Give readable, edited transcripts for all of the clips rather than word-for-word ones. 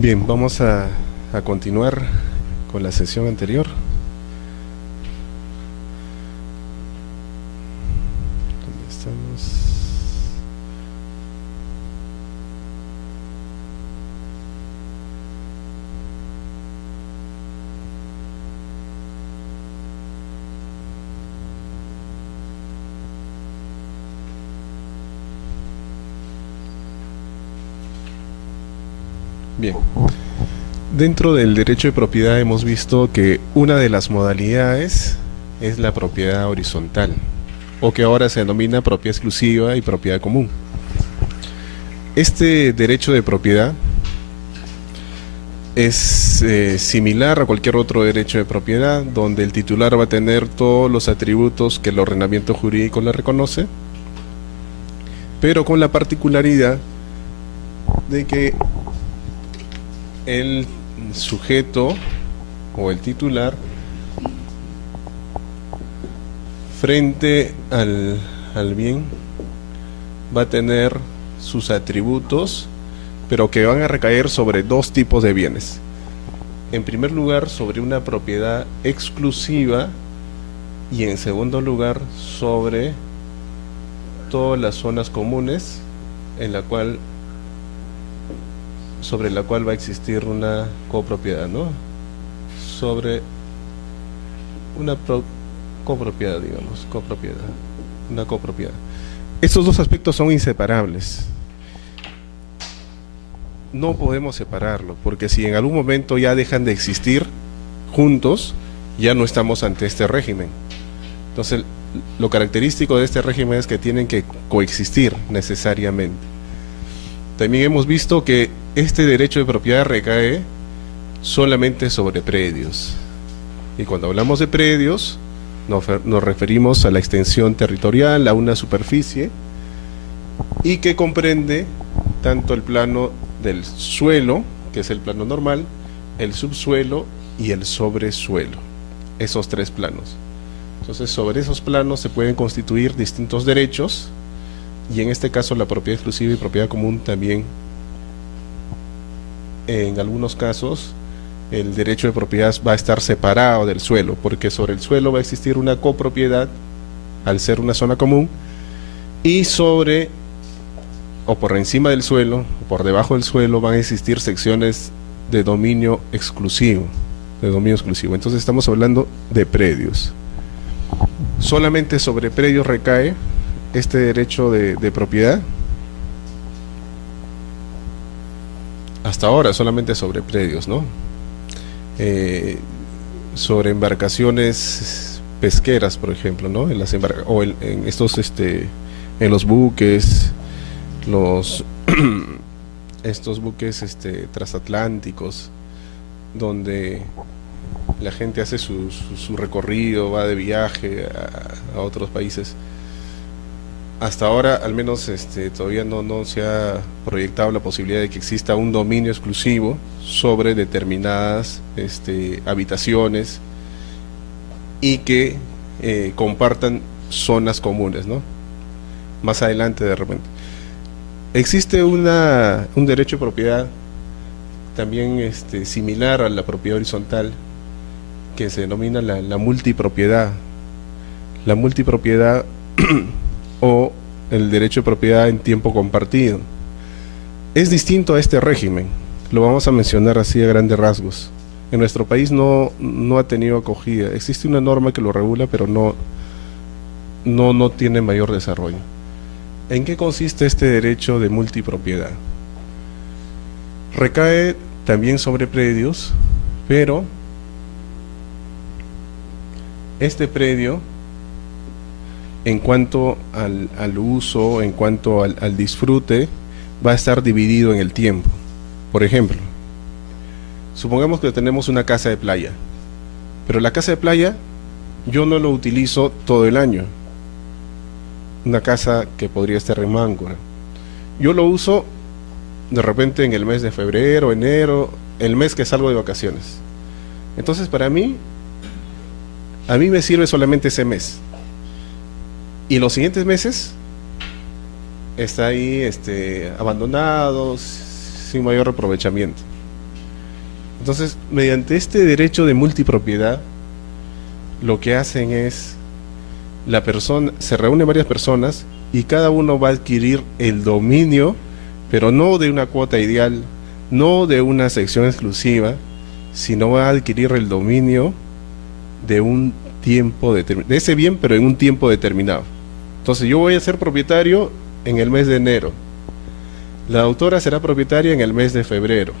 Bien, vamos a continuar con la sesión anterior. ¿Dónde estamos? Bien. Dentro del derecho de propiedad hemos visto que una de las modalidades es la propiedad horizontal, o que ahora se denomina propiedad exclusiva y propiedad común. Este derecho de propiedad es similar a cualquier otro derecho de propiedad, donde el titular va a tener todos los atributos que el ordenamiento jurídico le reconoce, pero con la particularidad de que el sujeto o el titular frente al bien va a tener sus atributos, pero que van a recaer sobre dos tipos de bienes. En primer lugar, sobre una propiedad exclusiva, y en segundo lugar, sobre todas las zonas comunes sobre la cual va a existir una copropiedad, ¿no? Sobre una copropiedad, digamos, una copropiedad. Estos dos aspectos son inseparables. No podemos separarlo, porque si en algún momento ya dejan de existir juntos, ya no estamos ante este régimen. Entonces, lo característico de este régimen es que tienen que coexistir necesariamente. También hemos visto que este derecho de propiedad recae solamente sobre predios. Y cuando hablamos de predios, nos referimos a la extensión territorial, a una superficie, y que comprende tanto el plano del suelo, que es el plano normal, el subsuelo y el sobresuelo. Esos tres planos. Entonces, sobre esos planos se pueden constituir distintos derechos, y en este caso la propiedad exclusiva y propiedad común también. En algunos casos el derecho de propiedad va a estar separado del suelo, porque sobre el suelo va a existir una copropiedad al ser una zona común, y sobre o por encima del suelo o por debajo del suelo van a existir secciones de dominio exclusivo, Entonces estamos hablando de predios. Solamente sobre predios recae este derecho de propiedad. Hasta ahora solamente sobre predios, ¿no? Sobre embarcaciones pesqueras, por ejemplo, ¿no? En los buques, estos buques transatlánticos, donde la gente hace su recorrido, va de viaje a otros países. Hasta ahora, al menos, todavía no se ha proyectado la posibilidad de que exista un dominio exclusivo sobre determinadas habitaciones y que compartan zonas comunes, ¿no? Más adelante, de repente. Existe un derecho de propiedad también similar a la propiedad horizontal, que se denomina la multipropiedad. La multipropiedad o el derecho de propiedad en tiempo compartido. Es distinto a este régimen, lo vamos a mencionar así a grandes rasgos. En nuestro país no ha tenido acogida. Existe una norma que lo regula, pero no tiene mayor desarrollo. ¿En qué consiste este derecho de multipropiedad? Recae también sobre predios, pero este predio, en cuanto al uso, en cuanto al disfrute, va a estar dividido en el tiempo. Por ejemplo, supongamos que tenemos una casa de playa, pero la casa de playa yo no lo utilizo todo el año. Una casa que podría estar en Máncora, yo lo uso de repente en el mes de febrero, enero, el mes que salgo de vacaciones. Entonces, a mí me sirve solamente ese mes. Y los siguientes meses está ahí abandonado, sin mayor aprovechamiento. Entonces, mediante este derecho de multipropiedad, lo que hacen es, la persona, se reúnen varias personas y cada uno va a adquirir el dominio, pero no de una cuota ideal, no de una sección exclusiva, sino va a adquirir el dominio de un tiempo determinado, de ese bien, pero en un tiempo determinado. Entonces yo voy a ser propietario en el mes de enero, la autora será propietaria en el mes de febrero,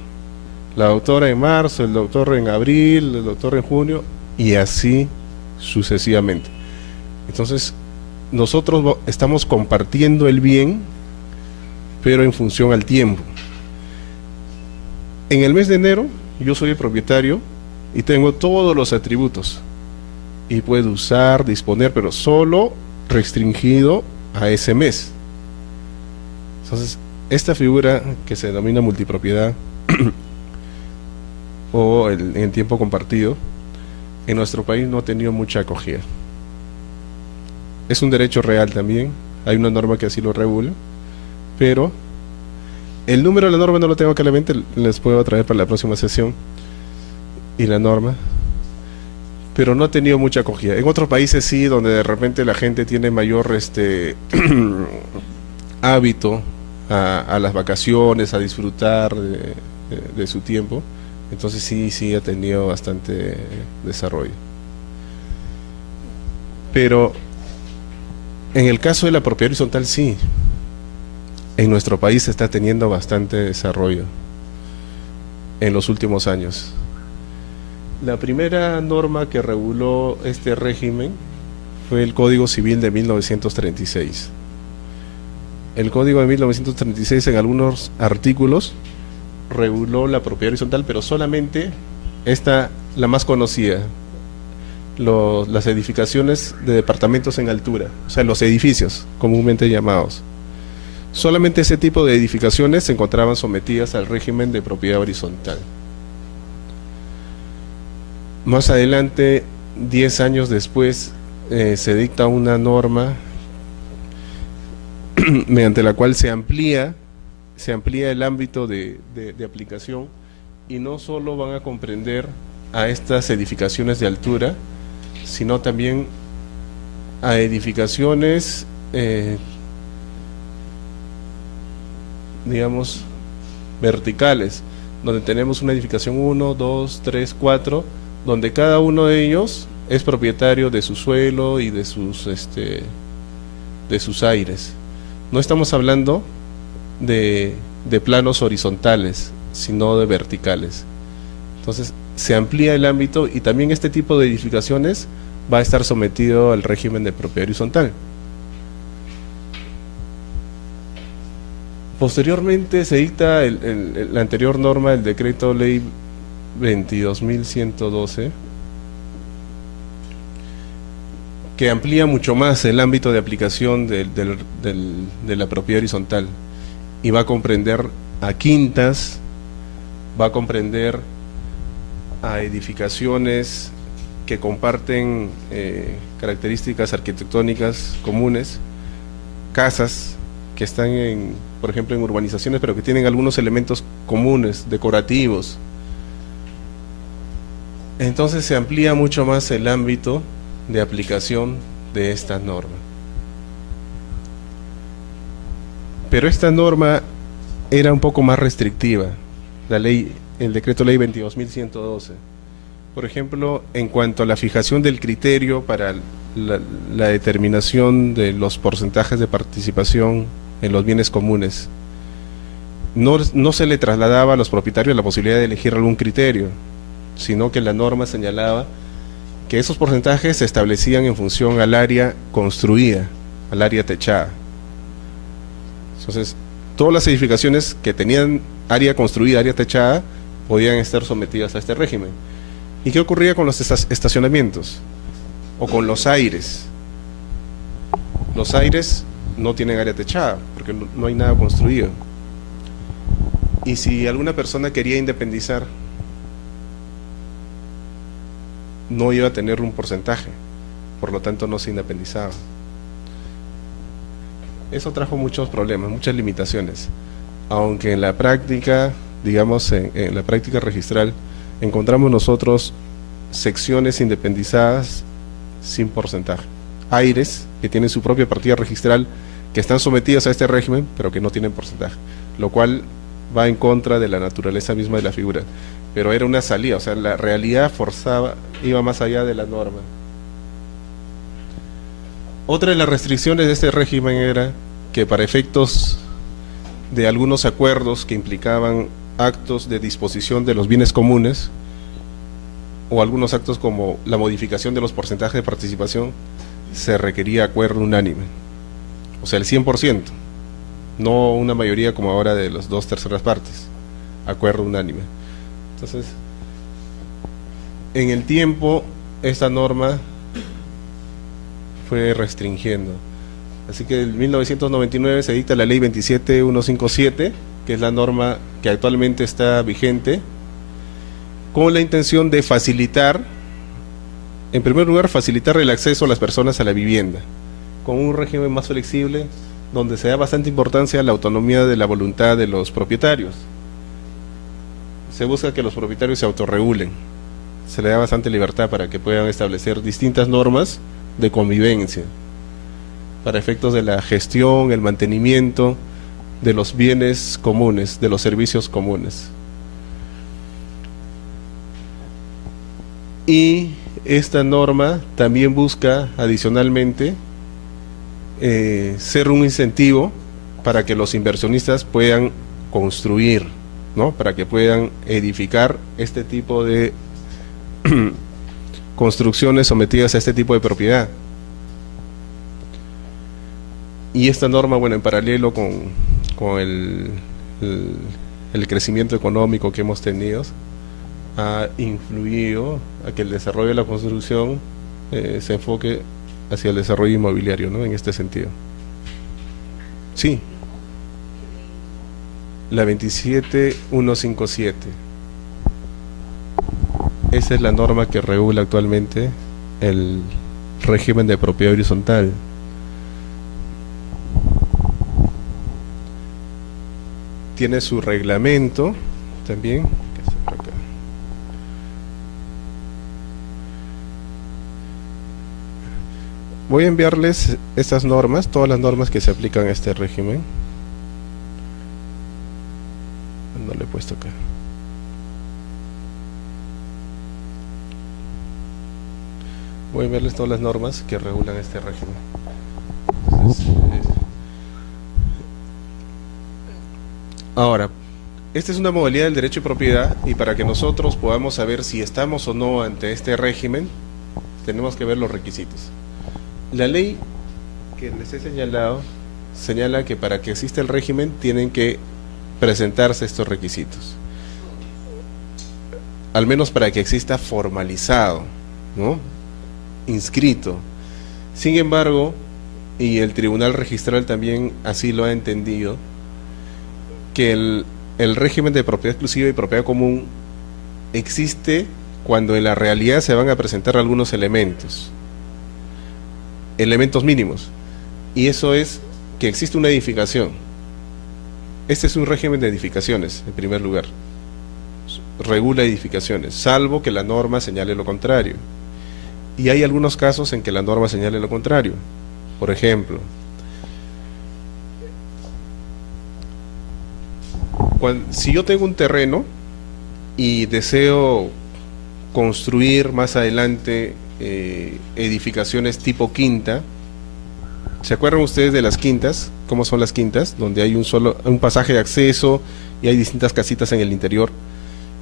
la autora en marzo, el doctor en abril, el doctor en junio, y así sucesivamente. Entonces nosotros estamos compartiendo el bien, pero en función al tiempo. En el mes de enero yo soy el propietario y tengo todos los atributos y puedo usar, disponer, pero solo restringido a ese mes. Entonces, esta figura que se denomina multipropiedad o en tiempo compartido, en nuestro país no ha tenido mucha acogida. Es un derecho real también, hay una norma que así lo regula, pero el número de la norma no lo tengo acá a la mente, les puedo traer para la próxima sesión, y la norma, pero no ha tenido mucha acogida. En otros países sí, donde de repente la gente tiene mayor hábito a las vacaciones, a disfrutar de su tiempo, entonces sí ha tenido bastante desarrollo. Pero en el caso de la propiedad horizontal sí, en nuestro país se está teniendo bastante desarrollo en los últimos años. La primera norma que reguló este régimen fue el Código Civil de 1936. El Código de 1936 en algunos artículos reguló la propiedad horizontal, pero solamente esta, la más conocida, las edificaciones de departamentos en altura, o sea, los edificios comúnmente llamados. Solamente ese tipo de edificaciones se encontraban sometidas al régimen de propiedad horizontal. Más adelante, 10 años después, se dicta una norma mediante la cual se amplía el ámbito de aplicación, y no solo van a comprender a estas edificaciones de altura, sino también a edificaciones digamos verticales, donde tenemos una edificación 1, 2, 3, 4, donde cada uno de ellos es propietario de su suelo y de sus aires. No estamos hablando de planos horizontales, sino de verticales. Entonces se amplía el ámbito, y también este tipo de edificaciones va a estar sometido al régimen de propiedad horizontal. Posteriormente se dicta la anterior norma, el decreto ley 22.112, que amplía mucho más el ámbito de aplicación de la propiedad horizontal, y va a comprender a quintas, va a comprender a edificaciones que comparten características arquitectónicas comunes, casas que están por ejemplo en urbanizaciones, pero que tienen algunos elementos comunes, decorativos. Entonces se amplía mucho más el ámbito de aplicación de esta norma. Pero esta norma era un poco más restrictiva, el decreto ley 22.112. Por ejemplo, en cuanto a la fijación del criterio para la determinación de los porcentajes de participación en los bienes comunes, no se le trasladaba a los propietarios la posibilidad de elegir algún criterio, sino que la norma señalaba que esos porcentajes se establecían en función al área construida, al área techada. Entonces, todas las edificaciones que tenían área construida, área techada, podían estar sometidas a este régimen. ¿Y qué ocurría con los estacionamientos? O con los aires. Los aires no tienen área techada, porque no hay nada construido. Y si alguna persona quería independizar, no iba a tener un porcentaje, por lo tanto no se independizaba. Eso trajo muchos problemas, muchas limitaciones, aunque en la práctica, digamos en la práctica registral, encontramos nosotros secciones independizadas sin porcentaje. Aires que tienen su propia partida registral, que están sometidas a este régimen, pero que no tienen porcentaje, lo cual va en contra de la naturaleza misma de la figura. Pero era una salida, o sea, la realidad forzaba, iba más allá de la norma. Otra de las restricciones de este régimen era que para efectos de algunos acuerdos que implicaban actos de disposición de los bienes comunes, o algunos actos como la modificación de los porcentajes de participación, se requería acuerdo unánime, o sea, el 100%, no una mayoría como ahora de las 2/3 partes, acuerdo unánime. Entonces, en el tiempo, esta norma fue restringiendo. Así que en 1999 se dicta la ley 27157, que es la norma que actualmente está vigente, con la intención de facilitar, en primer lugar, facilitar el acceso a las personas a la vivienda, con un régimen más flexible, donde se da bastante importancia a la autonomía de la voluntad de los propietarios. Se busca que los propietarios se autorregulen, se le da bastante libertad para que puedan establecer distintas normas de convivencia, para efectos de la gestión, el mantenimiento de los bienes comunes, de los servicios comunes. Y esta norma también busca adicionalmente ser un incentivo para que los inversionistas puedan construir, ¿no? Para que puedan edificar este tipo de construcciones sometidas a este tipo de propiedad. Y esta norma, bueno, en paralelo con el crecimiento económico que hemos tenido, ha influido a que el desarrollo de la construcción se enfoque hacia el desarrollo inmobiliario, ¿no? En este sentido. Sí. La 27157. Esa es la norma que regula actualmente el régimen de propiedad horizontal. Tiene su reglamento también, que está por acá. Voy a enviarles estas normas, todas las normas que se aplican a este régimen. No lo he puesto acá. Voy a enviarles todas las normas que regulan este régimen. Entonces, ahora, esta es una modalidad del derecho de propiedad, y para que nosotros podamos saber si estamos o no ante este régimen, tenemos que ver los requisitos. La ley que les he señalado señala que para que exista el régimen tienen que presentarse estos requisitos, al menos para que exista formalizado, ¿no? Inscrito. Sin embargo, y el Tribunal Registral también así lo ha entendido, que el régimen de propiedad exclusiva y propiedad común existe cuando en la realidad se van a presentar algunos elementos mínimos, y eso es que existe una edificación. Este es un régimen de edificaciones, en primer lugar, regula edificaciones, salvo que la norma señale lo contrario, y hay algunos casos en que la norma señale lo contrario. Por ejemplo, si yo tengo un terreno y deseo construir más adelante edificaciones tipo quinta. ¿Se acuerdan ustedes de las quintas? ¿Cómo son las quintas? Donde hay un pasaje de acceso y hay distintas casitas en el interior.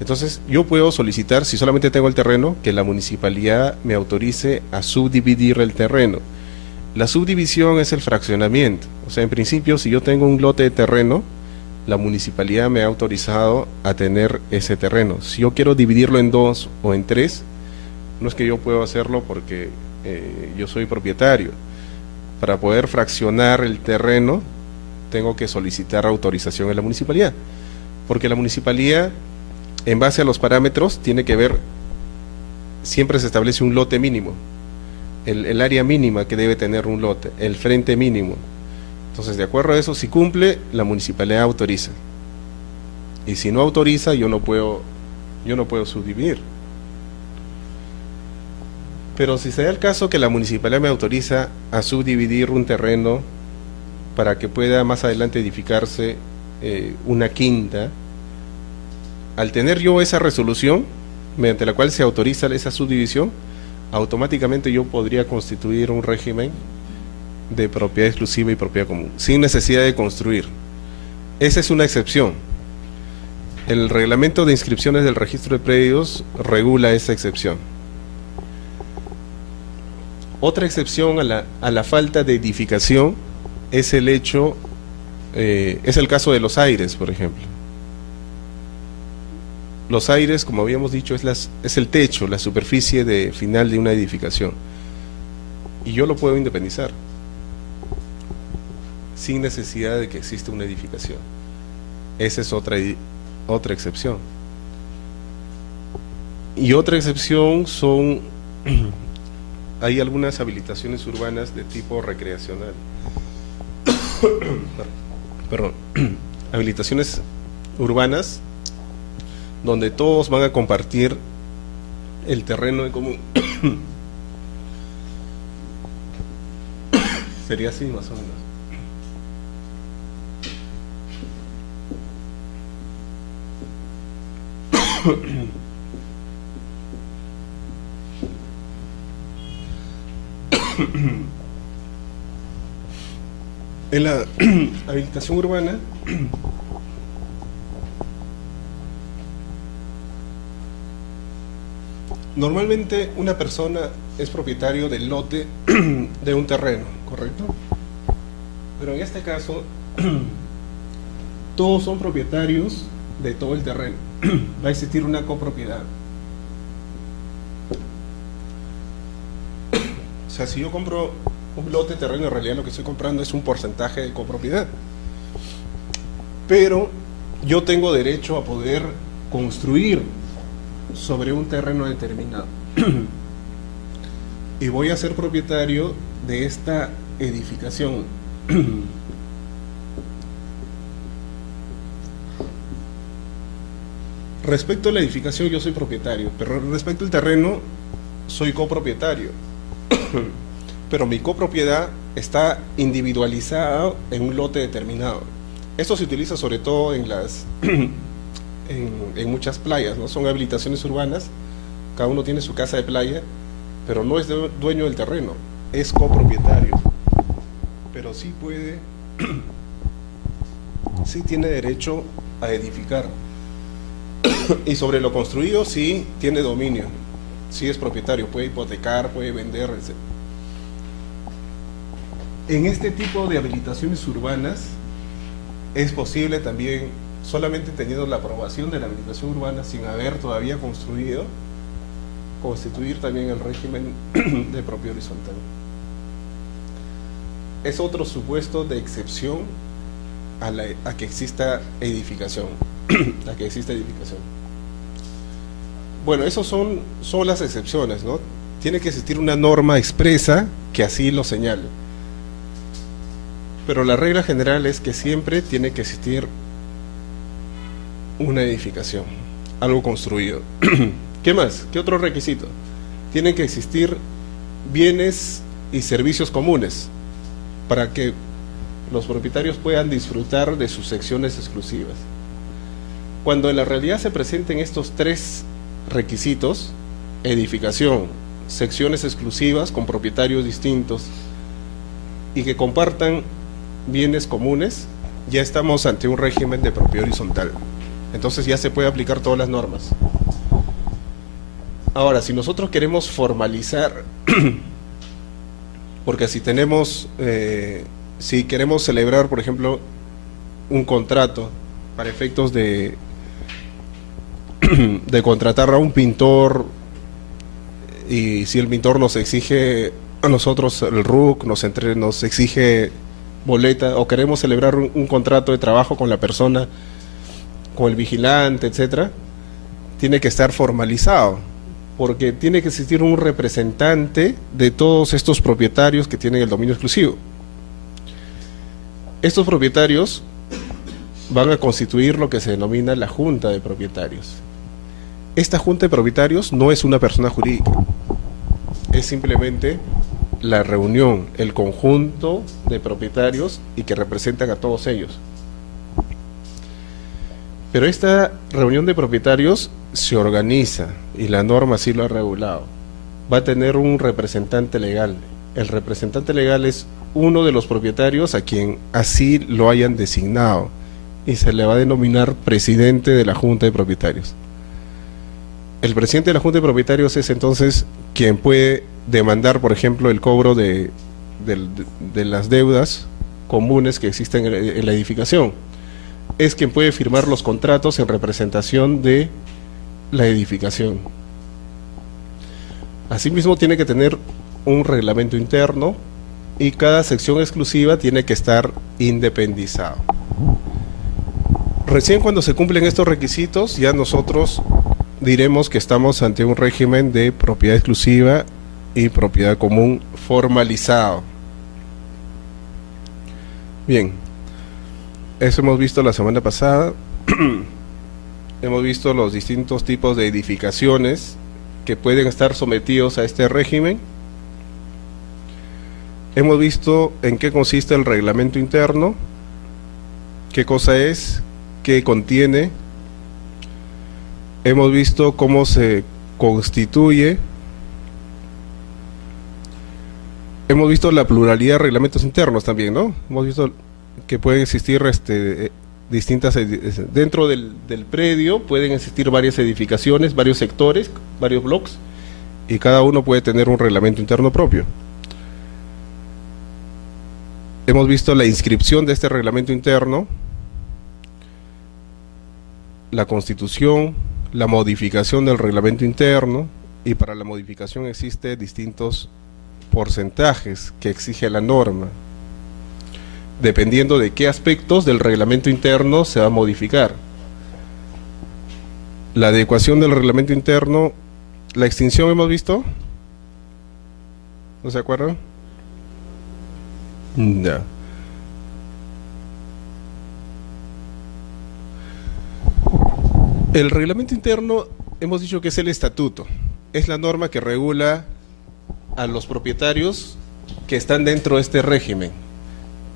Entonces yo puedo solicitar, si solamente tengo el terreno, que la municipalidad me autorice a subdividir el terreno. La subdivisión es el fraccionamiento. O sea, en principio, si yo tengo un lote de terreno, la municipalidad me ha autorizado a tener ese terreno. Si yo quiero dividirlo en 2 o en 3, no es que yo puedo hacerlo porque yo soy propietario. Para poder fraccionar el terreno, tengo que solicitar autorización a la municipalidad, porque la municipalidad, en base a los parámetros, tiene que ver, siempre se establece un lote mínimo, el área mínima que debe tener un lote, el frente mínimo. Entonces, de acuerdo a eso, si cumple, la municipalidad autoriza, y si no autoriza, yo no puedo yo no puedo subdividir. Pero si se da el caso que la municipalidad me autoriza a subdividir un terreno para que pueda más adelante edificarse una quinta, al tener yo esa resolución, mediante la cual se autoriza esa subdivisión, automáticamente yo podría constituir un régimen de propiedad exclusiva y propiedad común, sin necesidad de construir. Esa es una excepción. El reglamento de inscripciones del registro de predios regula esa excepción. Otra excepción a la falta de edificación es el hecho, es el caso de los aires, por ejemplo. Los aires, como habíamos dicho, es el techo, la superficie final de una edificación. Y yo lo puedo independizar, sin necesidad de que exista una edificación. Esa es otra excepción. Y otra excepción son, hay algunas habilitaciones urbanas de tipo recreacional. Perdón, habilitaciones urbanas donde todos van a compartir el terreno en común. Sería así más o menos. En la habilitación urbana normalmente una persona es propietario del lote de un terreno, ¿correcto? Pero en este caso todos son propietarios de todo el terreno. Va a existir una copropiedad. O sea, si yo compro un lote de terreno, en realidad lo que estoy comprando es un porcentaje de copropiedad. Pero yo tengo derecho a poder construir sobre un terreno determinado. Y voy a ser propietario de esta edificación. Respecto a la edificación yo soy propietario, pero respecto al terreno soy copropietario. Pero mi copropiedad está individualizada en un lote determinado. Esto se utiliza sobre todo en muchas playas, ¿no? Son habilitaciones urbanas, cada uno tiene su casa de playa, pero no es dueño del terreno, es copropietario. Pero sí puede, sí tiene derecho a edificar. Y sobre lo construido sí tiene dominio, sí es propietario, puede hipotecar, puede vender, etc. En este tipo de habilitaciones urbanas es posible también, solamente teniendo la aprobación de la habilitación urbana, sin haber todavía construido, constituir también el régimen de propiedad horizontal. Es otro supuesto de excepción a que exista edificación. Bueno, esos son las excepciones, ¿no? Tiene que existir una norma expresa que así lo señale. Pero la regla general es que siempre tiene que existir una edificación, algo construido. ¿Qué más? ¿Qué otro requisito? Tienen que existir bienes y servicios comunes para que los propietarios puedan disfrutar de sus secciones exclusivas. Cuando en la realidad se presenten estos tres requisitos, edificación, secciones exclusivas con propietarios distintos y que compartan bienes comunes, ya estamos ante un régimen de propiedad horizontal. Entonces ya se puede aplicar todas las normas. Ahora, si nosotros queremos formalizar, porque si tenemos, si queremos celebrar, por ejemplo, un contrato para efectos de contratar a un pintor, y si el pintor nos exige a nosotros el RUC, nos exige boleta, o queremos celebrar un contrato de trabajo con la persona, con el vigilante, etcétera, tiene que estar formalizado, porque tiene que existir un representante de todos estos propietarios que tienen el dominio exclusivo. Estos propietarios van a constituir lo que se denomina la junta de propietarios. esta junta de propietarios no es una persona jurídica, es simplemente la reunión, el conjunto de propietarios y que representan a todos ellos. Pero esta reunión de propietarios se organiza, y la norma así lo ha regulado. Va a tener un representante legal. El representante legal es uno de los propietarios a quien así lo hayan designado, y se le va a denominar presidente de la junta de propietarios. El presidente de la junta de propietarios es entonces quien puede demandar, por ejemplo, el cobro de las deudas comunes que existen en la edificación. Es quien puede firmar los contratos en representación de la edificación. Asimismo, tiene que tener un reglamento interno y cada sección exclusiva tiene que estar independizado. Recién cuando se cumplen estos requisitos, ya nosotros diremos que estamos ante un régimen de propiedad exclusiva y propiedad común formalizado. Bien, eso hemos visto la semana pasada. Hemos visto los distintos tipos de edificaciones que pueden estar sometidos a este régimen. Hemos visto en qué consiste el reglamento interno, qué cosa es, qué contiene. Hemos visto cómo se constituye. Hemos visto la pluralidad de reglamentos internos también, ¿no? Hemos visto que pueden existir distintas, dentro del predio pueden existir varias edificaciones, varios sectores, varios bloques, y cada uno puede tener un reglamento interno propio. Hemos visto la inscripción de este reglamento interno, la constitución, la modificación del reglamento interno, y para la modificación existen distintos porcentajes que exige la norma, dependiendo de qué aspectos del reglamento interno se va a modificar. La adecuación del reglamento interno, la extinción hemos visto, ¿no se acuerdan? Ya. El reglamento interno hemos dicho que es el estatuto, es la norma que regula a los propietarios que están dentro de este régimen.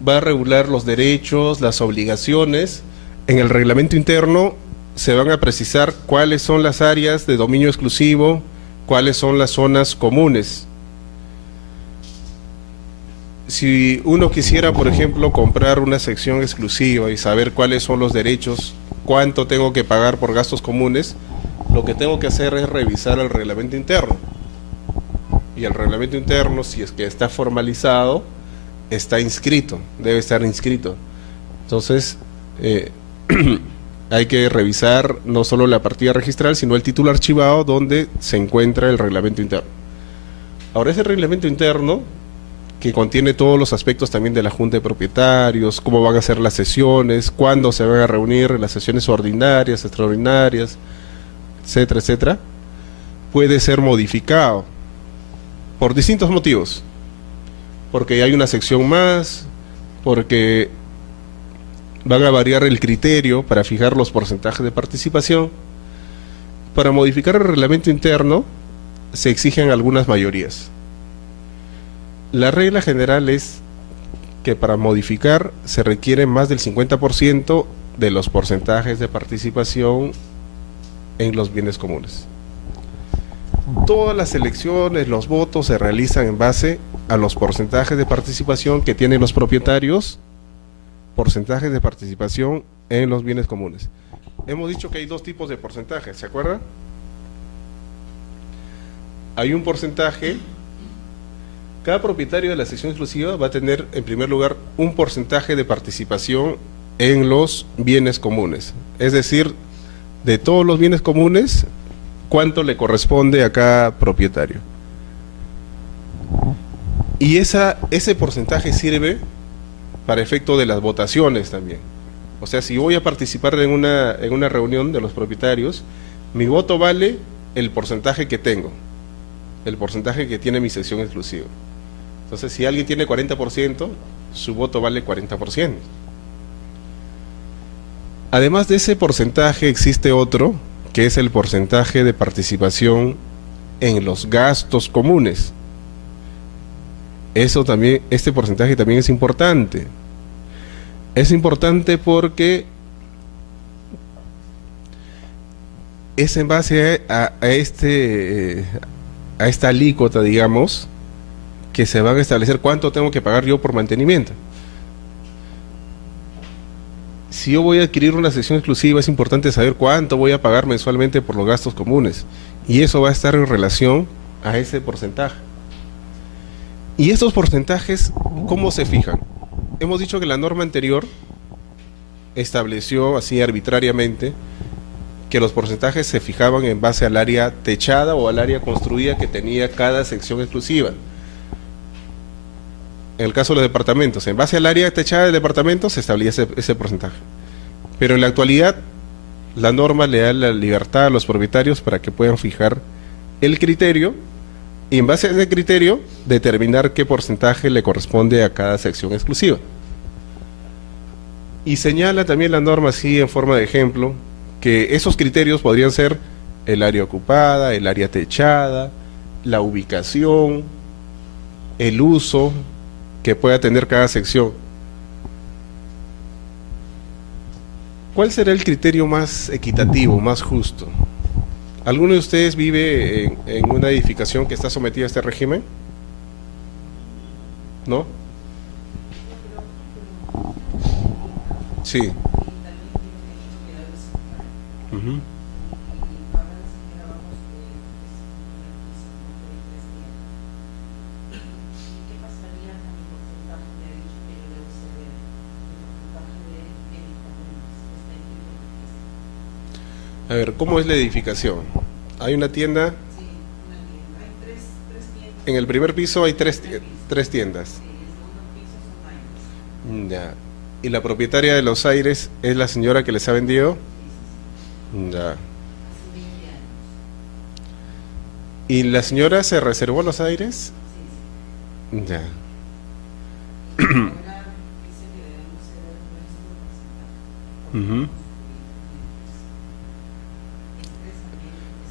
Va a regular los derechos, las obligaciones. En el reglamento interno se van a precisar cuáles son las áreas de dominio exclusivo, cuáles son las zonas comunes. Si uno quisiera, por ejemplo, comprar una sección exclusiva y saber cuáles son los derechos, cuánto tengo que pagar por gastos comunes, lo que tengo que hacer es revisar el reglamento interno. Y el reglamento interno, si es que está formalizado, está inscrito, debe estar inscrito. Entonces, hay que revisar no solo la partida registral, sino el título archivado donde se encuentra el reglamento interno. Ahora, ese reglamento interno, que contiene todos los aspectos también de la junta de propietarios, cómo van a ser las sesiones, cuándo se van a reunir las sesiones ordinarias, extraordinarias, etcétera, etcétera, puede ser modificado por distintos motivos. Porque hay una sección más, porque van a variar el criterio para fijar los porcentajes de participación. Para modificar el reglamento interno se exigen algunas mayorías. La regla general es que para modificar se requiere más del 50% de los porcentajes de participación en los bienes comunes. Todas las elecciones, los votos se realizan en base a los porcentajes de participación que tienen los propietarios, porcentajes de participación en los bienes comunes. Hemos dicho que hay dos tipos de porcentajes, ¿se acuerdan? Hay un porcentaje, cada propietario de la sección exclusiva va a tener en primer lugar un porcentaje de participación en los bienes comunes, es decir, de todos los bienes comunes, cuánto le corresponde a cada propietario. Y ese porcentaje sirve para efecto de las votaciones también. O sea, si voy a participar en una reunión de los propietarios, mi voto vale el porcentaje que tengo, el porcentaje que tiene mi sección exclusiva. Entonces, si alguien tiene 40%, su voto vale 40%. Además de ese porcentaje, existe otro que es el porcentaje de participación en los gastos comunes. Eso también, este porcentaje también es importante. Es importante porque es en base a esta alícuota, digamos, que se van a establecer cuánto tengo que pagar yo por mantenimiento. Si yo voy a adquirir una sección exclusiva, es importante saber cuánto voy a pagar mensualmente por los gastos comunes. Y eso va a estar en relación a ese porcentaje. ¿Y estos porcentajes cómo se fijan? Hemos dicho que la norma anterior estableció así arbitrariamente que los porcentajes se fijaban en base al área techada o al área construida que tenía cada sección exclusiva. En el caso de los departamentos, en base al área techada del departamento se establecía ese porcentaje. Pero en la actualidad, la norma le da la libertad a los propietarios para que puedan fijar el criterio y en base a ese criterio determinar qué porcentaje le corresponde a cada sección exclusiva. Y señala también la norma así en forma de ejemplo que esos criterios podrían ser el área ocupada, el área techada, la ubicación, el uso que pueda tener cada sección. ¿Cuál será el criterio más equitativo, más justo? ¿Alguno de ustedes vive en una edificación que está sometida a este régimen? ¿No? Sí. Ujú. A ver, ¿cómo es la edificación? Hay una tienda. En el primer piso hay tres tiendas. Ya. ¿Y la propietaria de los aires es la señora que les ha vendido? Ya. ¿Y la señora se reservó los aires? Ya. Ujú.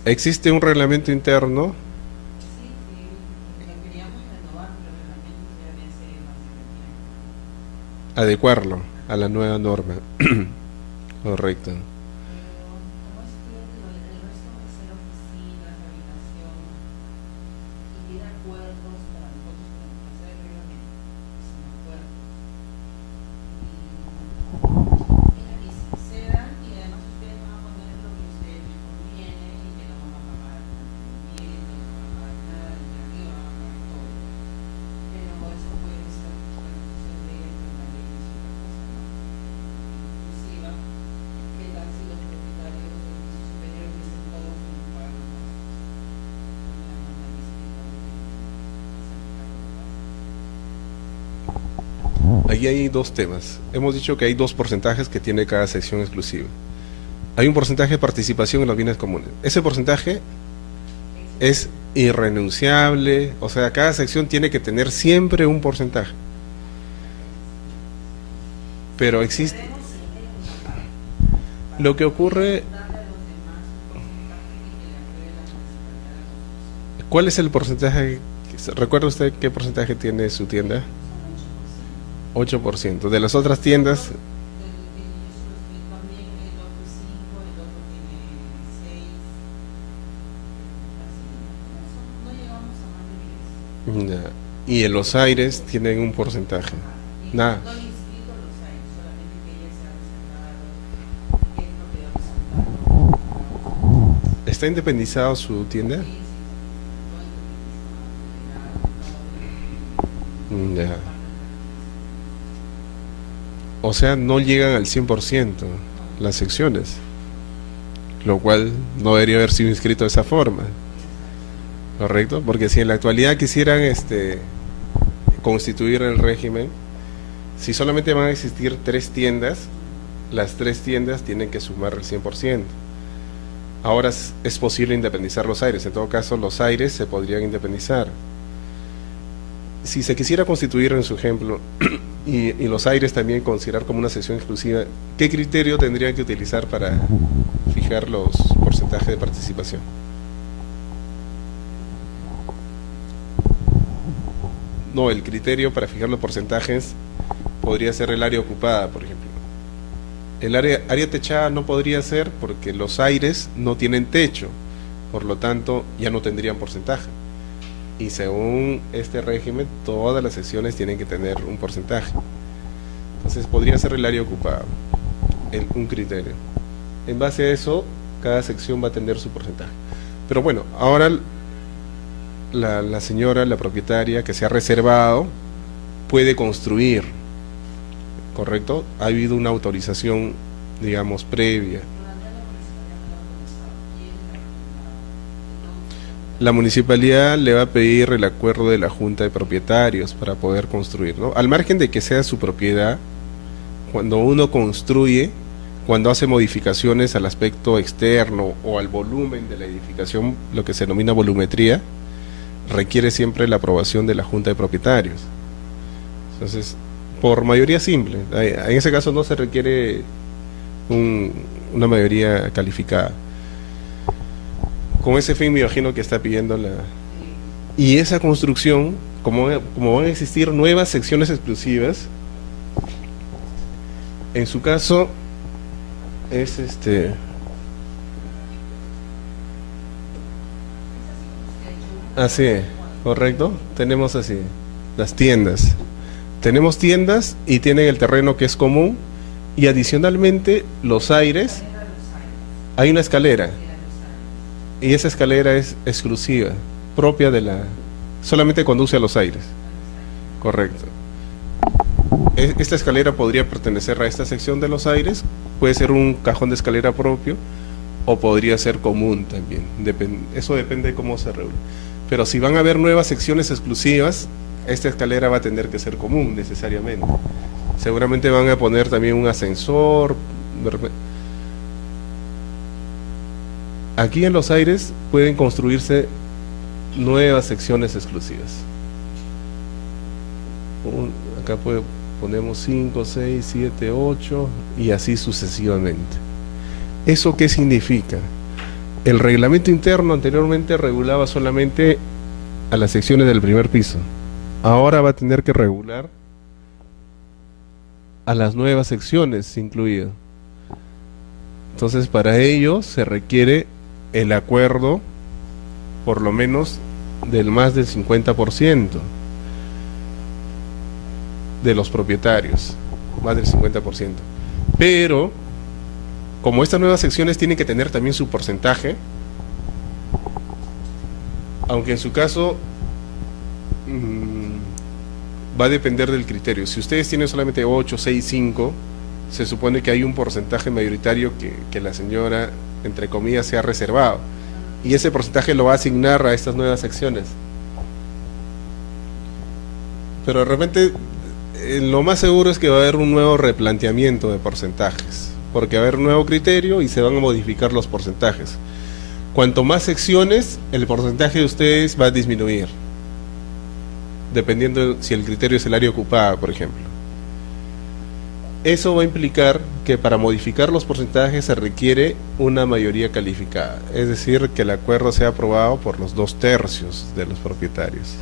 ¿Existe un reglamento interno? Adecuarlo a la nueva norma. Correcto. Ahí hay dos temas. Hemos dicho que hay dos porcentajes que tiene cada sección exclusiva. Hay un porcentaje de participación en los bienes comunes. Ese porcentaje es irrenunciable, o sea, cada sección tiene que tener siempre un porcentaje. Pero existe... Lo que ocurre... ¿Cuál es el porcentaje? ¿Recuerda usted qué porcentaje tiene su tienda? 8%. De las otras tiendas... Ya. Y en los aires tienen un porcentaje. Nada. ¿Está independizado su tienda? Ya. O sea, no llegan al 100% las secciones, lo cual no debería haber sido inscrito de esa forma. ¿Correcto? Porque si en la actualidad quisieran constituir el régimen, si solamente van a existir 3 tiendas, las 3 tiendas tienen que sumar el 100%. Ahora es posible independizar los aires, en todo caso los aires se podrían independizar. si se quisiera constituir en su ejemplo y los aires también considerar como una sección exclusiva, ¿qué criterio tendrían que utilizar para fijar los porcentajes de participación? No, el criterio para fijar los porcentajes podría ser el área ocupada, por ejemplo. El área techada no podría ser porque los aires no tienen techo, por lo tanto ya no tendrían porcentaje. Y según este régimen, todas las secciones tienen que tener un porcentaje. Entonces podría ser el área ocupada, un criterio. En base a eso, cada sección va a tener su porcentaje. Pero bueno, ahora la señora, la propietaria que se ha reservado, puede construir, ¿correcto? Ha habido una autorización, digamos, previa. La municipalidad le va a pedir el acuerdo de la Junta de Propietarios para poder construir, ¿no? Al margen de que sea su propiedad, cuando uno construye, cuando hace modificaciones al aspecto externo o al volumen de la edificación, lo que se denomina volumetría, requiere siempre la aprobación de la Junta de Propietarios. Entonces, por mayoría simple, en ese caso no se requiere una mayoría calificada. Con ese fin me imagino que está pidiendo la... Y esa construcción, como van a existir nuevas secciones exclusivas, en su caso es así, correcto, tenemos así, las tiendas. Tenemos tiendas y tienen el terreno que es común y adicionalmente los aires, hay una escalera. Y esa escalera es exclusiva, propia de la... solamente conduce a los aires. Correcto. Esta escalera podría pertenecer a esta sección de los aires, puede ser un cajón de escalera propio, o podría ser común también. Eso depende de cómo se regule. Pero si van a haber nuevas secciones exclusivas, esta escalera va a tener que ser común necesariamente. Seguramente van a poner también un ascensor. Aquí en los aires pueden construirse nuevas secciones exclusivas. Acá ponemos 5, 6, 7, 8 y así sucesivamente. ¿Eso qué significa? El reglamento interno anteriormente regulaba solamente a las secciones del primer piso. Ahora va a tener que regular a las nuevas secciones incluidas. Entonces, para ello se requiere el acuerdo, por lo menos, del más del 50% de los propietarios, más del 50%. Pero, como estas nuevas secciones tienen que tener también su porcentaje, aunque en su caso va a depender del criterio. Si ustedes tienen solamente 8, 6, 5, se supone que hay un porcentaje mayoritario que la señora, entre comillas, se ha reservado. Y ese porcentaje lo va a asignar a estas nuevas secciones. Pero de repente, lo más seguro es que va a haber un nuevo replanteamiento de porcentajes, porque va a haber un nuevo criterio y se van a modificar los porcentajes. Cuanto más secciones, el porcentaje de ustedes va a disminuir, dependiendo si el criterio es el área ocupada, por ejemplo. Eso va a implicar que para modificar los porcentajes se requiere una mayoría calificada, es decir, que el acuerdo sea aprobado por los 2/3 de los propietarios.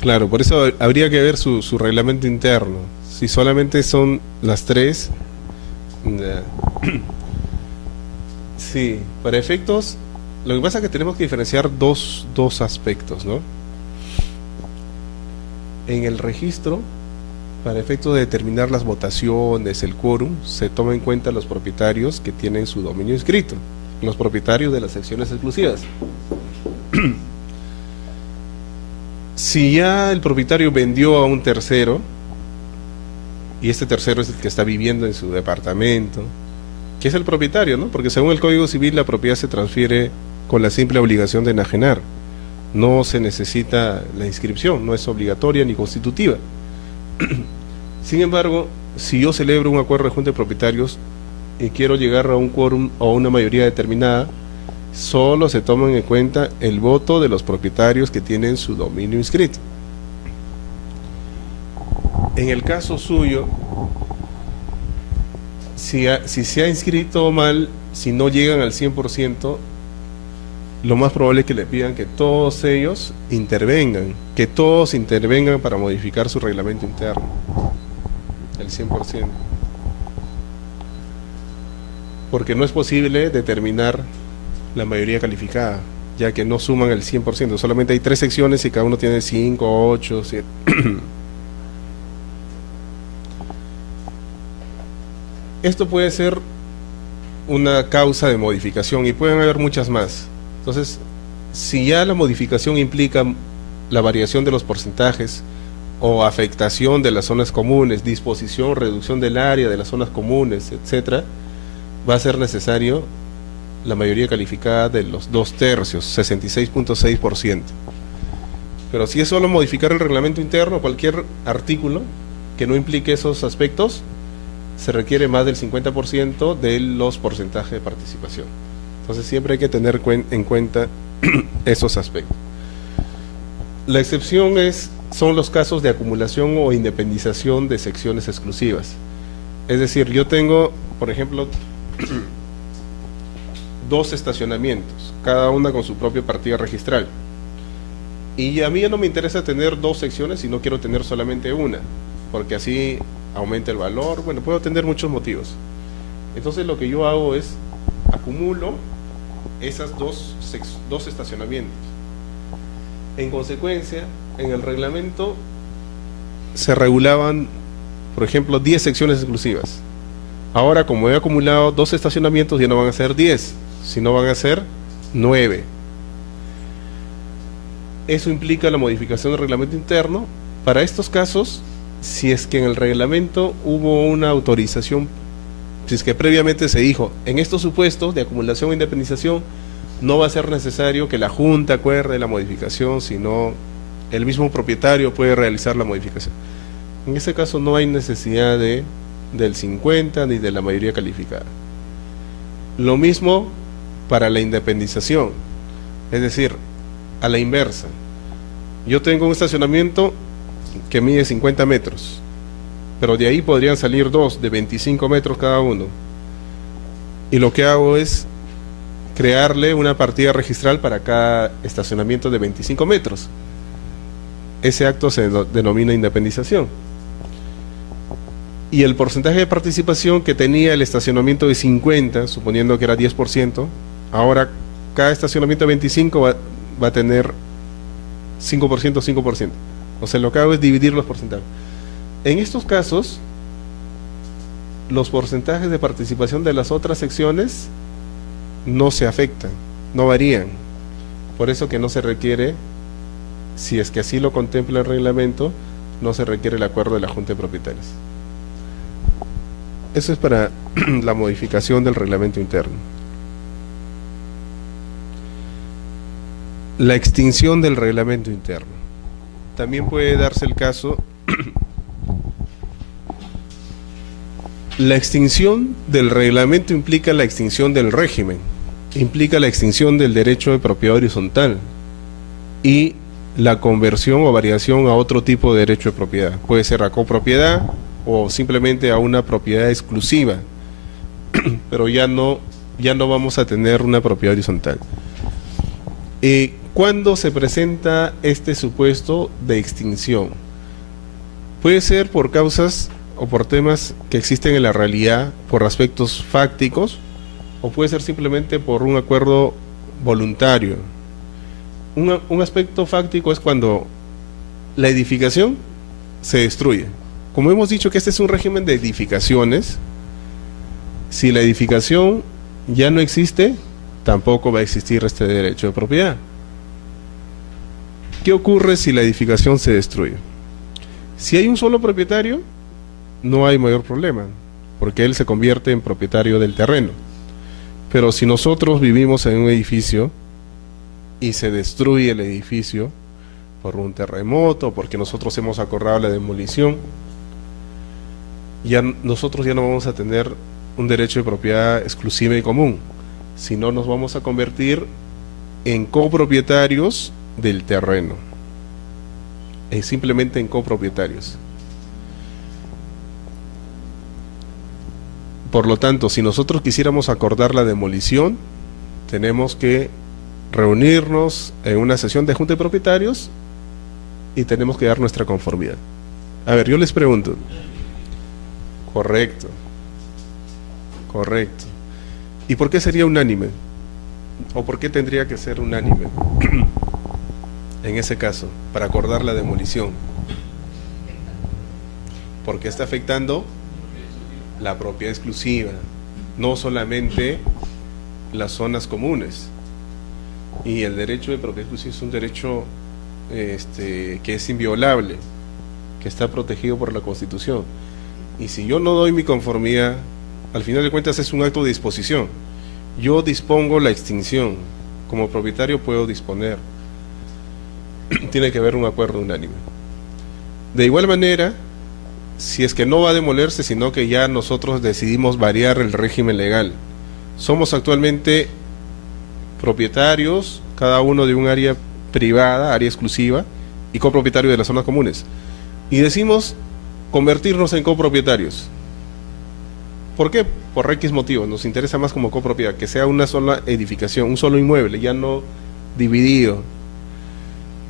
Claro, por eso habría que ver su reglamento interno. Si solamente son las 3, sí, para efectos, lo que pasa es que tenemos que diferenciar dos aspectos, ¿no? En el registro, para efectos de determinar las votaciones, el quórum, se toma en cuenta los propietarios que tienen su dominio inscrito, los propietarios de las secciones exclusivas. Si ya el propietario vendió a un tercero, y este tercero es el que está viviendo en su departamento, que es el propietario, ¿no? Porque según el Código Civil la propiedad se transfiere con la simple obligación de enajenar. no se necesita la inscripción, no es obligatoria ni constitutiva. Sin embargo, si yo celebro un acuerdo de junta de propietarios y quiero llegar a un quórum o una mayoría determinada, solo se toman en cuenta el voto de los propietarios que tienen su dominio inscrito. En el caso suyo, si se ha inscrito mal, si no llegan al 100%, lo más probable es que le pidan que todos ellos intervengan, que todos intervengan para modificar su reglamento interno, el 100%. Porque no es posible determinar la mayoría calificada, ya que no suman el 100%, solamente hay 3 secciones y cada uno tiene 5, 8, 7. Esto puede ser una causa de modificación y pueden haber muchas más. Entonces, si ya la modificación implica la variación de los porcentajes o afectación de las zonas comunes, disposición, reducción del área de las zonas comunes, etcétera, va a ser necesario la mayoría calificada de los 2/3, 66.6%. Pero si es solo modificar el reglamento interno, cualquier artículo que no implique esos aspectos, se requiere más del 50% de los porcentajes de participación. Entonces siempre hay que tener en cuenta esos aspectos. La excepción son los casos de acumulación o independización de secciones exclusivas. Es decir, yo tengo, por ejemplo, 2 estacionamientos, cada una con su propia partida registral. Y a mí ya no me interesa tener 2 secciones, sino quiero tener solamente una, porque así aumenta el valor. Bueno, puedo tener muchos motivos. Entonces lo que yo hago es acumulo esas dos estacionamientos. En consecuencia, en el reglamento se regulaban, por ejemplo, 10 secciones exclusivas. Ahora, como he acumulado 2 estacionamientos, ya no van a ser 10, sino van a ser 9. Eso implica la modificación del reglamento interno. Para estos casos, si es que en el reglamento hubo una autorización, si es que previamente se dijo, en estos supuestos de acumulación e independización, no va a ser necesario que la Junta acuerde la modificación, sino el mismo propietario puede realizar la modificación. En ese caso no hay necesidad del 50 ni de la mayoría calificada. Lo mismo para la independización, es decir, a la inversa. Yo tengo un estacionamiento que mide 50 metros, pero de ahí podrían salir 2 de 25 metros cada uno. Y lo que hago es crearle una partida registral para cada estacionamiento de 25 metros. Ese acto se denomina independización. Y el porcentaje de participación que tenía el estacionamiento de 50, suponiendo que era 10%, ahora cada estacionamiento de 25 va a tener 5%, 5%. O sea, lo que hago es dividir los porcentajes. En estos casos, los porcentajes de participación de las otras secciones no se afectan, no varían. Por eso que no se requiere, si es que así lo contempla el reglamento, no se requiere el acuerdo de la Junta de Propietarios. Eso es para la modificación del reglamento interno. La extinción del reglamento interno. También puede darse el caso. La extinción del reglamento implica la extinción del régimen, implica la extinción del derecho de propiedad horizontal y la conversión o variación a otro tipo de derecho de propiedad. Puede ser a copropiedad o simplemente a una propiedad exclusiva, pero ya no vamos a tener una propiedad horizontal. ¿Cuándo se presenta este supuesto de extinción? Puede ser por causas o por temas que existen en la realidad, por aspectos fácticos, o puede ser simplemente por un acuerdo voluntario. Un aspecto fáctico es cuando la edificación se destruye. Como hemos dicho que este es un régimen de edificaciones, si la edificación ya no existe, tampoco va a existir este derecho de propiedad. ¿Qué ocurre si la edificación se destruye? Si hay un solo propietario, no hay mayor problema, porque él se convierte en propietario del terreno. Pero si nosotros vivimos en un edificio y se destruye el edificio por un terremoto, porque nosotros hemos acordado la demolición, nosotros ya no vamos a tener un derecho de propiedad exclusiva y común, sino nos vamos a convertir en copropietarios del terreno, simplemente en copropietarios. Por lo tanto, si nosotros quisiéramos acordar la demolición, tenemos que reunirnos en una sesión de junta de propietarios y tenemos que dar nuestra conformidad. A ver, yo les pregunto. Correcto. Correcto. ¿Y por qué sería unánime? ¿O por qué tendría que ser unánime? En ese caso, para acordar la demolición. Porque está afectando la propiedad exclusiva, no solamente las zonas comunes. Y el derecho de propiedad exclusiva es un derecho que es inviolable, que está protegido por la Constitución. Y si yo no doy mi conformidad, al final de cuentas es un acto de disposición. Yo dispongo la extinción, como propietario puedo disponer. Tiene que haber un acuerdo unánime. De igual manera, si es que no va a demolerse, sino que ya nosotros decidimos variar el régimen legal. Somos actualmente propietarios, cada uno de un área privada, área exclusiva, y copropietario de las zonas comunes. Y decimos convertirnos en copropietarios. ¿Por qué? Por X motivos. Nos interesa más como copropiedad, que sea una sola edificación, un solo inmueble, ya no dividido.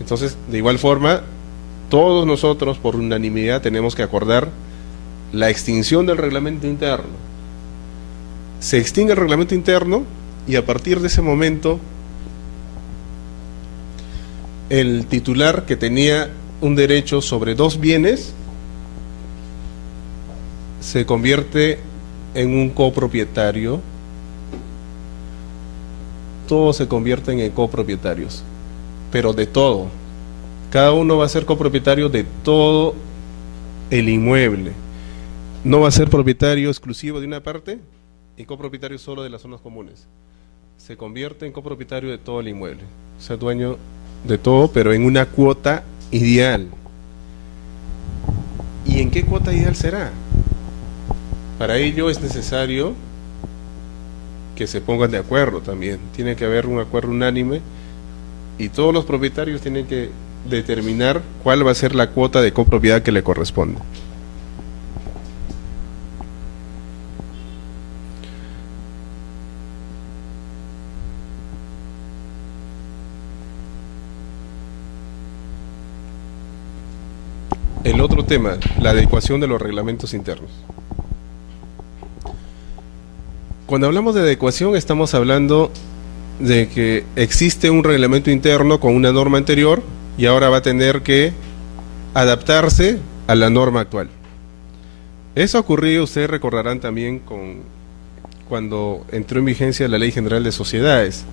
Entonces, de igual forma, todos nosotros por unanimidad tenemos que acordar la extinción del reglamento interno. Se extingue el reglamento interno y a partir de ese momento el titular que tenía un derecho sobre dos bienes se convierte en un copropietario. Todos se convierten en copropietarios, pero de todo. Cada uno va a ser copropietario de todo el inmueble. No va a ser propietario exclusivo de una parte y copropietario solo de las zonas comunes. Se convierte en copropietario de todo el inmueble. O sea, dueño de todo, pero en una cuota ideal. ¿Y en qué cuota ideal será? Para ello es necesario que se pongan de acuerdo también. Tiene que haber un acuerdo unánime y todos los propietarios tienen que determinar cuál va a ser la cuota de copropiedad que le corresponde. El otro tema, la adecuación de los reglamentos internos. Cuando hablamos de adecuación estamos hablando de que existe un reglamento interno con una norma anterior y ahora va a tener que adaptarse a la norma actual. Eso ha ocurrido, ustedes recordarán también cuando entró en vigencia la Ley General de Sociedades.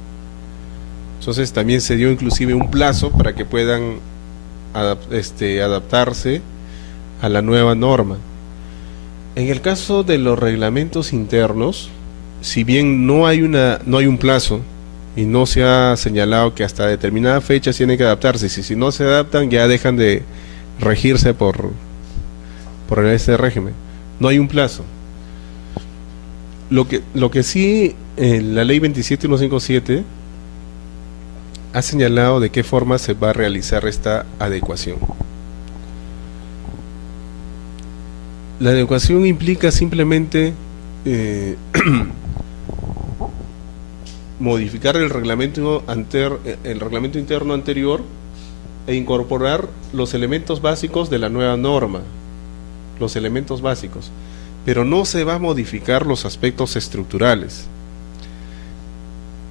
Entonces también se dio inclusive un plazo para que puedan adaptarse a la nueva norma. En el caso de los reglamentos internos, si bien no hay un plazo y no se ha señalado que hasta determinada fecha tienen que adaptarse, y si no se adaptan ya dejan de regirse por este régimen. No hay un plazo. Lo que sí, la ley 27157 ha señalado de qué forma se va a realizar esta adecuación. La adecuación implica simplemente modificar el reglamento interno anterior e incorporar los elementos básicos de la nueva norma, los elementos básicos, pero no se va a modificar los aspectos estructurales.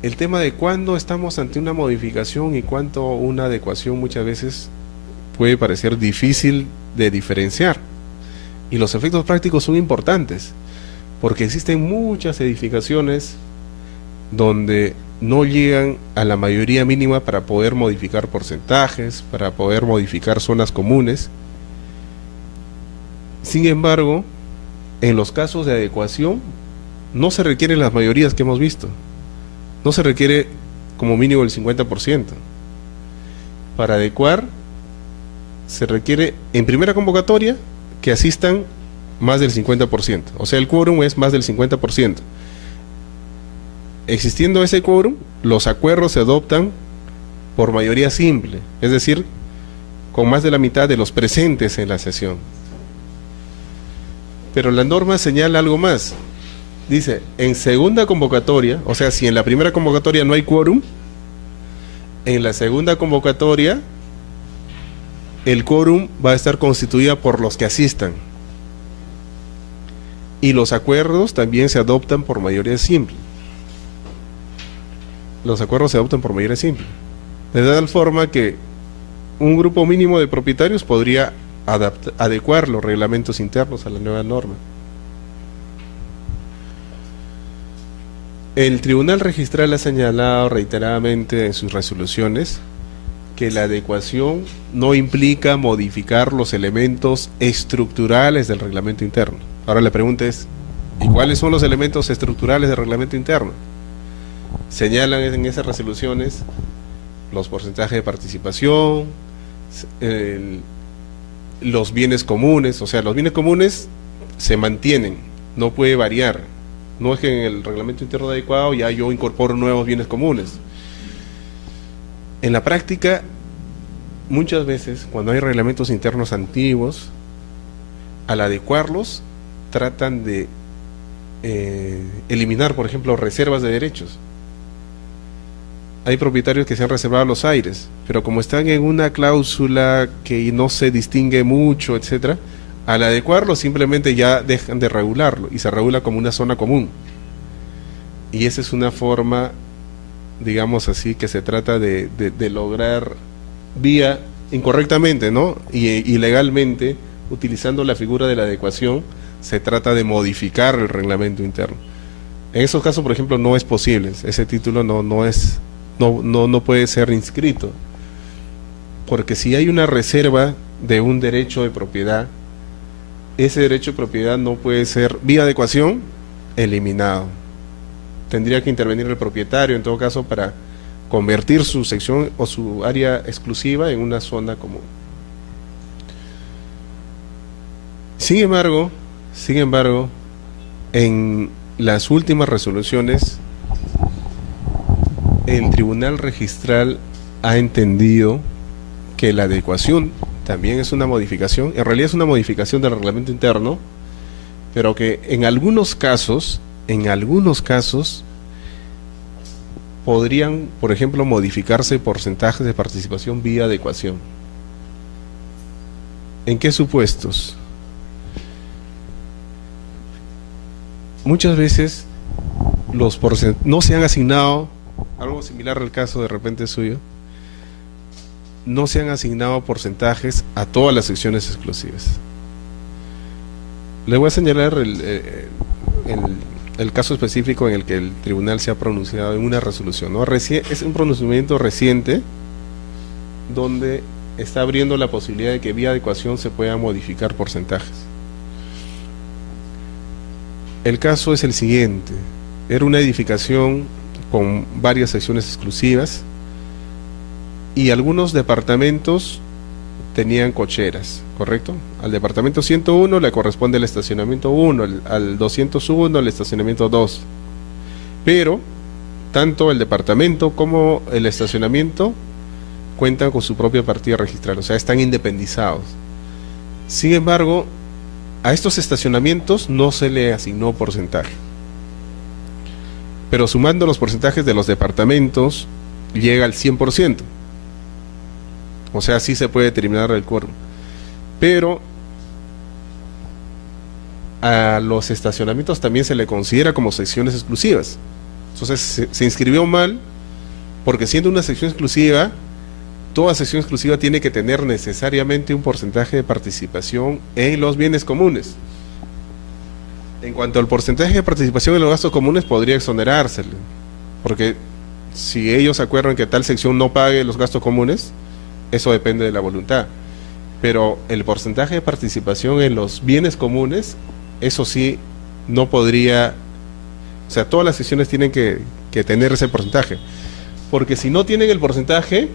El tema de cuándo estamos ante una modificación y cuánto una adecuación muchas veces puede parecer difícil de diferenciar, y los efectos prácticos son importantes, porque existen muchas edificaciones donde no llegan a la mayoría mínima para poder modificar porcentajes, para poder modificar zonas comunes. Sin embargo, en los casos de adecuación no se requieren las mayorías que hemos visto, no se requiere como mínimo el 50%. Para adecuar se requiere en primera convocatoria que asistan más del 50%, o sea, el quórum es más del 50%. Existiendo ese quórum, los acuerdos se adoptan por mayoría simple, es decir, con más de la mitad de los presentes en la sesión. Pero la norma señala algo más. Dice, en segunda convocatoria, o sea, si en la primera convocatoria no hay quórum, en la segunda convocatoria el quórum va a estar constituido por los que asistan. Y los acuerdos también se adoptan por mayoría simple. Los acuerdos se adoptan por mayoría simple. De tal forma que un grupo mínimo de propietarios podría adecuar los reglamentos internos a la nueva norma. El Tribunal Registral ha señalado reiteradamente en sus resoluciones que la adecuación no implica modificar los elementos estructurales del reglamento interno. Ahora la pregunta es, ¿y cuáles son los elementos estructurales del reglamento interno? Señalan en esas resoluciones los porcentajes de participación, los bienes comunes, o sea, los bienes comunes se mantienen, no puede variar. No es que en el reglamento interno adecuado ya yo incorporo nuevos bienes comunes. En la práctica, muchas veces, cuando hay reglamentos internos antiguos, al adecuarlos, tratan de eliminar, por ejemplo, reservas de derechos. Hay propietarios que se han reservado los aires, pero como están en una cláusula que no se distingue mucho, etcétera, al adecuarlo simplemente ya dejan de regularlo y se regula como una zona común. Y esa es una forma, digamos así, que se trata de lograr vía incorrectamente, ¿no? Y legalmente, utilizando la figura de la adecuación, se trata de modificar el reglamento interno. En esos casos, por ejemplo, no es posible. Ese título no puede ser inscrito. Porque si hay una reserva de un derecho de propiedad, ese derecho de propiedad no puede ser, vía adecuación, eliminado. Tendría que intervenir el propietario, en todo caso, para convertir su sección o su área exclusiva en una zona común. Sin embargo, en las últimas resoluciones, el Tribunal Registral ha entendido que la adecuación también es una modificación, en realidad es una modificación del reglamento interno, pero que en algunos casos podrían, por ejemplo, modificarse porcentajes de participación vía adecuación. ¿En qué supuestos? Muchas veces no se han asignado, algo similar al caso de repente suyo, no se han asignado porcentajes a todas las secciones exclusivas. Le voy a señalar el caso específico en el que el tribunal se ha pronunciado en una resolución, ¿no? Es un pronunciamiento reciente donde está abriendo la posibilidad de que vía adecuación se puedan modificar porcentajes. El caso es el siguiente: era una edificación con varias secciones exclusivas y algunos departamentos tenían cocheras, ¿correcto? Al departamento 101 le corresponde el estacionamiento 1, al 201 el estacionamiento 2. Pero tanto el departamento como el estacionamiento cuentan con su propia partida registral, o sea, están independizados. Sin embargo, a estos estacionamientos no se le asignó porcentaje. Pero sumando los porcentajes de los departamentos, llega al 100%. O sea, sí se puede determinar el quórum. Pero a los estacionamientos también se le considera como secciones exclusivas. Entonces se inscribió mal, porque siendo una sección exclusiva, toda sección exclusiva tiene que tener necesariamente un porcentaje de participación en los bienes comunes. En cuanto al porcentaje de participación en los gastos comunes, podría exonerársele, porque si ellos acuerdan que tal sección no pague los gastos comunes, eso depende de la voluntad. Pero el porcentaje de participación en los bienes comunes, eso sí, no podría, o sea, todas las secciones tienen que tener ese porcentaje. Porque si no tienen el porcentaje,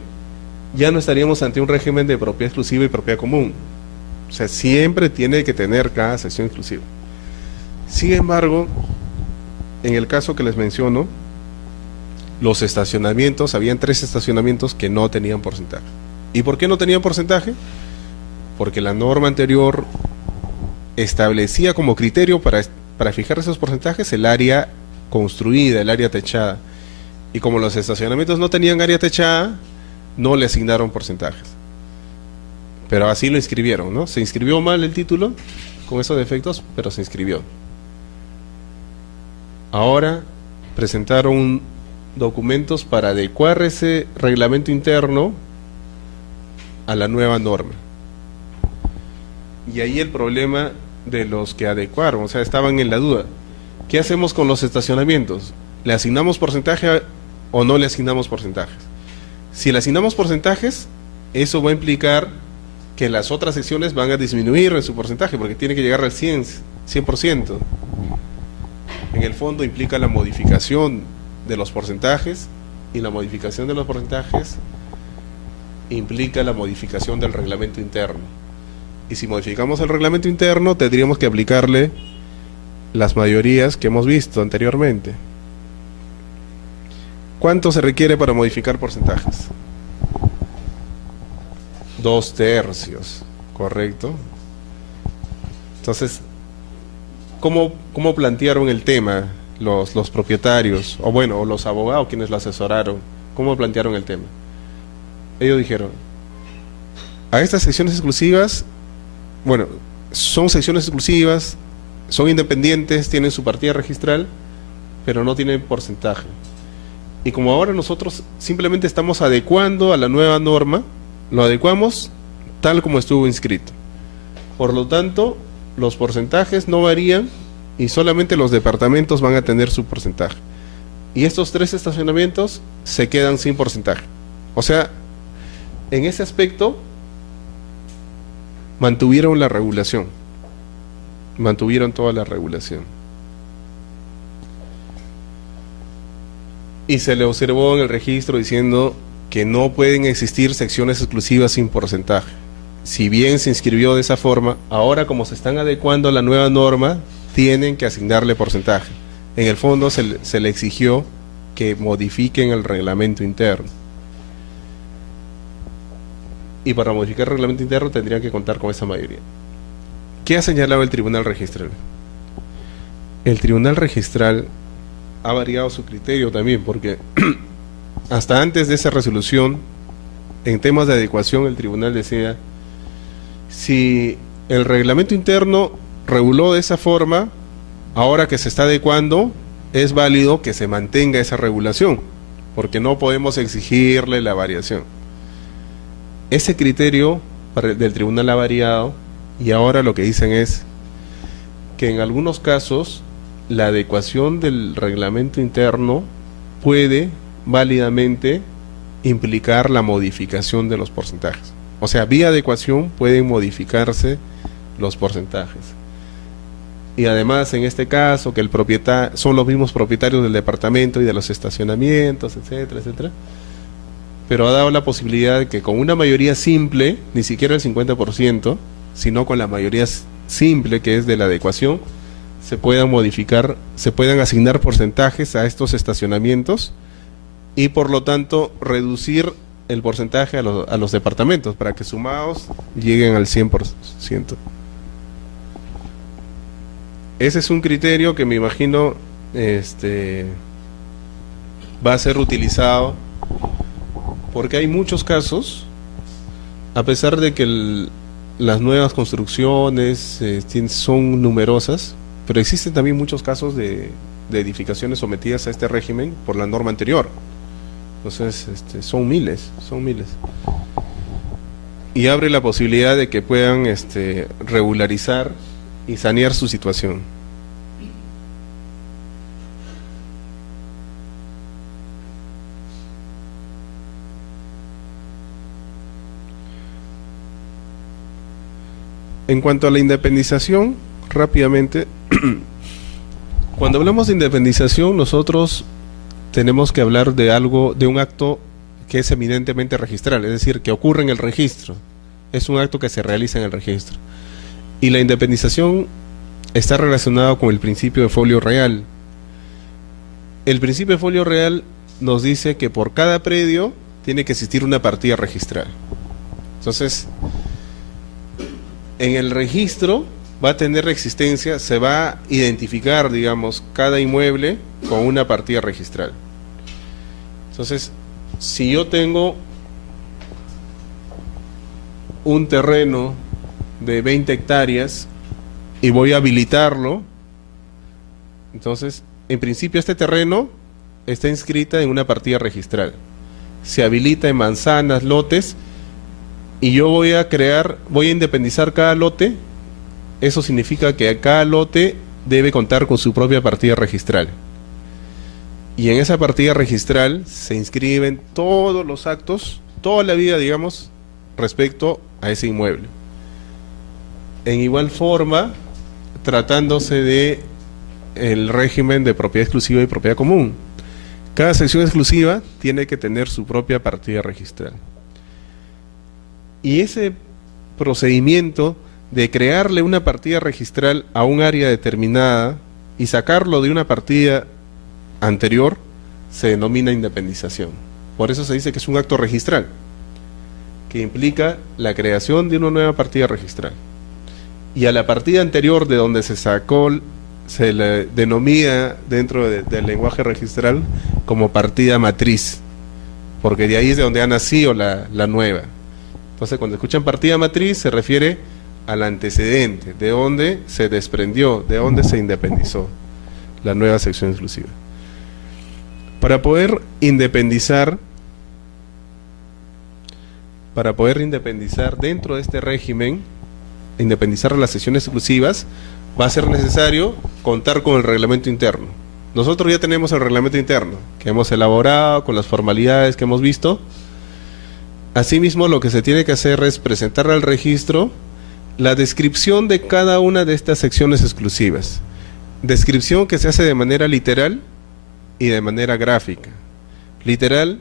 ya no estaríamos ante un régimen de propiedad exclusiva y propiedad común. O sea, siempre tiene que tener cada sección exclusiva. Sin embargo, en el caso que les menciono, los estacionamientos, habían 3 estacionamientos que no tenían porcentaje. ¿Y por qué no tenían porcentaje? Porque la norma anterior establecía como criterio para fijar esos porcentajes el área construida, el área techada. Y como los estacionamientos no tenían área techada, no le asignaron porcentajes. Pero así lo inscribieron, ¿no? Se inscribió mal el título, con esos defectos, pero se inscribió. Ahora presentaron documentos para adecuar ese reglamento interno a la nueva norma. Y ahí el problema de los que adecuaron, o sea, estaban en la duda. ¿Qué hacemos con los estacionamientos? ¿Le asignamos porcentaje o no le asignamos porcentajes? Si le asignamos porcentajes, eso va a implicar que las otras secciones van a disminuir en su porcentaje, porque tiene que llegar al 100%. En el fondo implica la modificación de los porcentajes, y la modificación de los porcentajes implica la modificación del reglamento interno. Y si modificamos el reglamento interno, tendríamos que aplicarle las mayorías que hemos visto anteriormente. ¿Cuánto se requiere para modificar porcentajes? 2/3, ¿correcto? Entonces, ¿cómo plantearon el tema los propietarios, o bueno, o los abogados quienes lo asesoraron? ¿Cómo plantearon el tema? Ellos dijeron, a estas secciones exclusivas, bueno, son secciones exclusivas, son independientes, tienen su partida registral, pero no tienen porcentaje. Y como ahora nosotros simplemente estamos adecuando a la nueva norma, lo adecuamos tal como estuvo inscrito. Por lo tanto, los porcentajes no varían y solamente los departamentos van a tener su porcentaje. Y estos 3 estacionamientos se quedan sin porcentaje. O sea, en ese aspecto mantuvieron la regulación, mantuvieron toda la regulación. Y se le observó en el registro diciendo que no pueden existir secciones exclusivas sin porcentaje. Si bien se inscribió de esa forma, ahora como se están adecuando a la nueva norma, tienen que asignarle porcentaje. En el fondo se le exigió que modifiquen el reglamento interno. Y para modificar el reglamento interno tendrían que contar con esa mayoría. ¿Qué ha señalado el Tribunal Registral? El Tribunal Registral ha variado su criterio también, porque hasta antes de esa resolución, en temas de adecuación, el Tribunal decía, si el reglamento interno reguló de esa forma, ahora que se está adecuando, es válido que se mantenga esa regulación, porque no podemos exigirle la variación. Ese criterio del Tribunal ha variado, y ahora lo que dicen es que en algunos casos la adecuación del reglamento interno puede válidamente implicar la modificación de los porcentajes. O sea, vía adecuación pueden modificarse los porcentajes. Y además, en este caso, que el propietario son los mismos propietarios del departamento y de los estacionamientos, etcétera, etcétera. Pero ha dado la posibilidad de que con una mayoría simple, ni siquiera el 50%, sino con la mayoría simple que es de la adecuación, se puedan modificar, se puedan asignar porcentajes a estos estacionamientos y por lo tanto reducir el porcentaje a los departamentos para que sumados lleguen al 100%. Ese es un criterio que me imagino va a ser utilizado, porque hay muchos casos, a pesar de que las nuevas construcciones son numerosas, pero existen también muchos casos de edificaciones sometidas a este régimen por la norma anterior. Entonces, son miles. Y abre la posibilidad de que puedan regularizar y sanear su situación. En cuanto a la independización, rápidamente, cuando hablamos de independización, nosotros tenemos que hablar de algo, de un acto que es eminentemente registral, es decir, que ocurre en el registro. Es un acto que se realiza en el registro. Y la independización está relacionada con el principio de folio real. El principio de folio real nos dice que por cada predio tiene que existir una partida registral. Entonces, en el registro va a tener existencia, se va a identificar, digamos, cada inmueble con una partida registral. Entonces, si yo tengo un terreno de 20 hectáreas y voy a habilitarlo, entonces, en principio este terreno está inscrita en una partida registral. Se habilita en manzanas, lotes, y yo voy a independizar cada lote. Eso significa que cada lote debe contar con su propia partida registral. Y en esa partida registral se inscriben todos los actos, toda la vida, digamos, respecto a ese inmueble. En igual forma, tratándose de el régimen de propiedad exclusiva y propiedad común. Cada sección exclusiva tiene que tener su propia partida registral. Y ese procedimiento de crearle una partida registral a un área determinada y sacarlo de una partida anterior se denomina independización. Por eso se dice que es un acto registral, que implica la creación de una nueva partida registral. Y a la partida anterior de donde se sacó, se le denomina dentro del lenguaje registral como partida matriz, porque de ahí es de donde ha nacido la nueva. Entonces, cuando escuchan partida matriz, se refiere al antecedente, de donde se desprendió, de donde se independizó la nueva sección exclusiva. Para poder independizar dentro de este régimen, independizar las secciones exclusivas, va a ser necesario contar con el reglamento interno. Nosotros ya tenemos el reglamento interno, que hemos elaborado con las formalidades que hemos visto. Asimismo, lo que se tiene que hacer es presentar al registro la descripción de cada una de estas secciones exclusivas. Descripción que se hace de manera literal y de manera gráfica. Literal,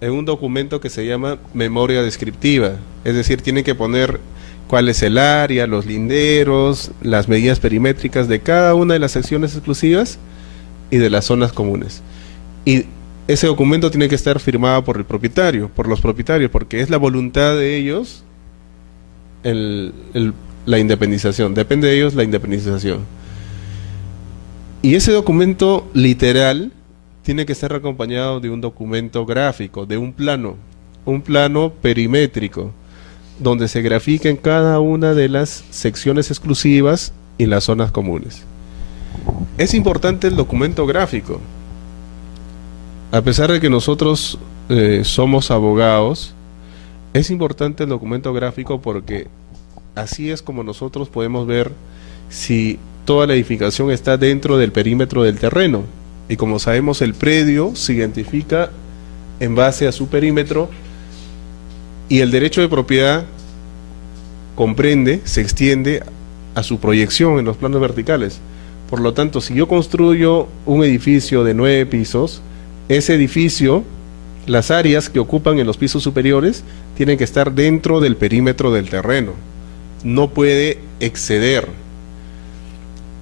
en un documento que se llama memoria descriptiva, es decir, tienen que poner cuál es el área, los linderos, las medidas perimétricas de cada una de las secciones exclusivas y de las zonas comunes. Y ese documento tiene que estar firmado por el propietario, por los propietarios, porque es la voluntad de ellos la independización, depende de ellos la independización. Y ese documento literal tiene que estar acompañado de un documento gráfico, de un plano perimétrico, donde se grafiquen cada una de las secciones exclusivas y las zonas comunes. Es importante el documento gráfico. A pesar de que nosotros somos abogados, es importante el documento gráfico porque así es como nosotros podemos ver si toda la edificación está dentro del perímetro del terreno. Y como sabemos, el predio se identifica en base a su perímetro y el derecho de propiedad comprende, se extiende a su proyección en los planos verticales. Por lo tanto, si yo construyo un edificio de 9 pisos, ese edificio, las áreas que ocupan en los pisos superiores tienen que estar dentro del perímetro del terreno. No puede exceder.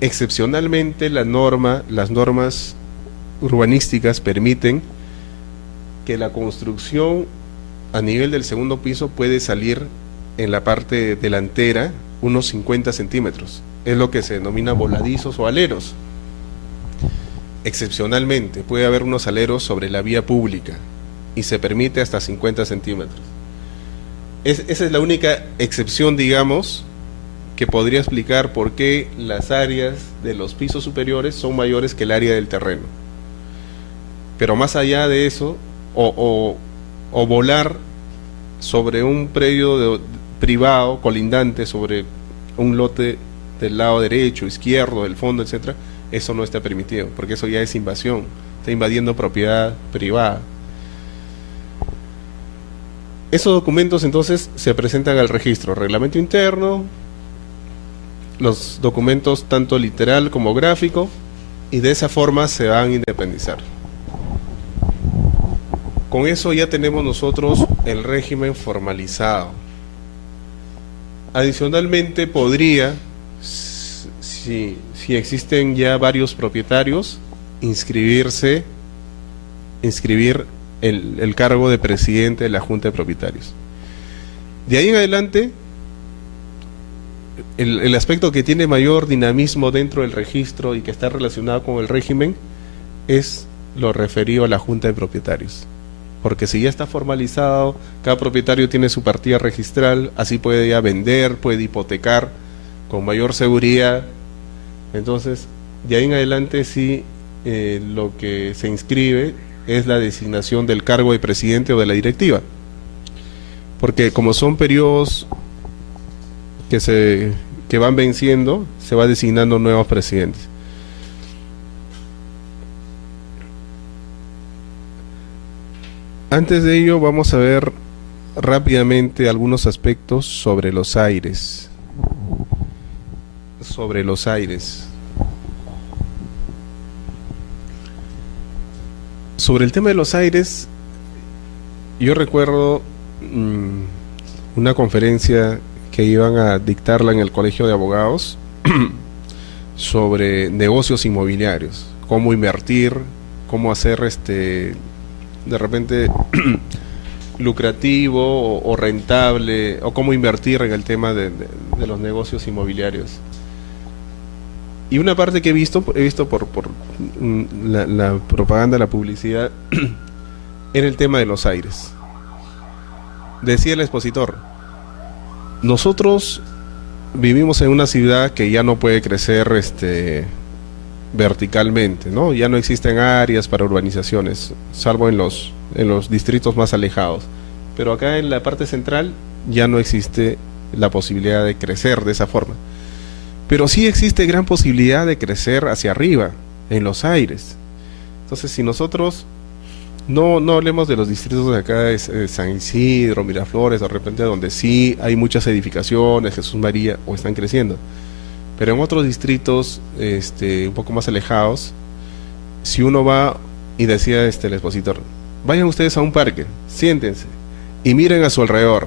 Excepcionalmente las normas urbanísticas permiten que la construcción a nivel del segundo piso puede salir en la parte delantera unos 50 centímetros. Es lo que se denomina voladizos o aleros. Excepcionalmente puede haber unos aleros sobre la vía pública y se permite hasta 50 centímetros. Esa es la única excepción, digamos, que podría explicar por qué las áreas de los pisos superiores son mayores que el área del terreno. Pero más allá de eso, o volar sobre un predio privado colindante sobre un lote del lado derecho, izquierdo, del fondo, etcétera, eso no está permitido, porque eso ya es invasión, está invadiendo propiedad privada. Esos documentos entonces se presentan al registro, reglamento interno, los documentos tanto literal como gráfico, y de esa forma se van a independizar. Con eso ya tenemos nosotros el régimen formalizado. Adicionalmente podría, si existen ya varios propietarios, inscribir el cargo de presidente de la Junta de Propietarios. De ahí en adelante, el aspecto que tiene mayor dinamismo dentro del registro y que está relacionado con el régimen es lo referido a la Junta de Propietarios. Porque si ya está formalizado, cada propietario tiene su partida registral, así puede ya vender, puede hipotecar con mayor seguridad. Entonces, de ahí en adelante sí, lo que se inscribe es la designación del cargo de presidente o de la directiva. Porque como son periodos que van venciendo, se va designando nuevos presidentes. Antes de ello, vamos a ver rápidamente algunos aspectos sobre los aires. Sobre los aires. Sobre el tema de los aires, yo recuerdo una conferencia que iban a dictarla en el Colegio de Abogados sobre negocios inmobiliarios, cómo invertir, cómo hacer de repente lucrativo o rentable, o cómo invertir en el tema de los negocios inmobiliarios. Y una parte que he visto por la propaganda, la publicidad, era el tema de los aires. Decía el expositor: nosotros vivimos en una ciudad que ya no puede crecer verticalmente, ¿no? Ya no existen áreas para urbanizaciones, salvo en los distritos más alejados. Pero acá en la parte central ya no existe la posibilidad de crecer de esa forma. Pero sí existe gran posibilidad de crecer hacia arriba, en los aires. Entonces, si nosotros no hablemos de los distritos de acá de San Isidro, Miraflores, de repente donde sí hay muchas edificaciones, Jesús María, o están creciendo. Pero en otros distritos un poco más alejados, si uno va, y decía el expositor, vayan ustedes a un parque, siéntense y miren a su alrededor.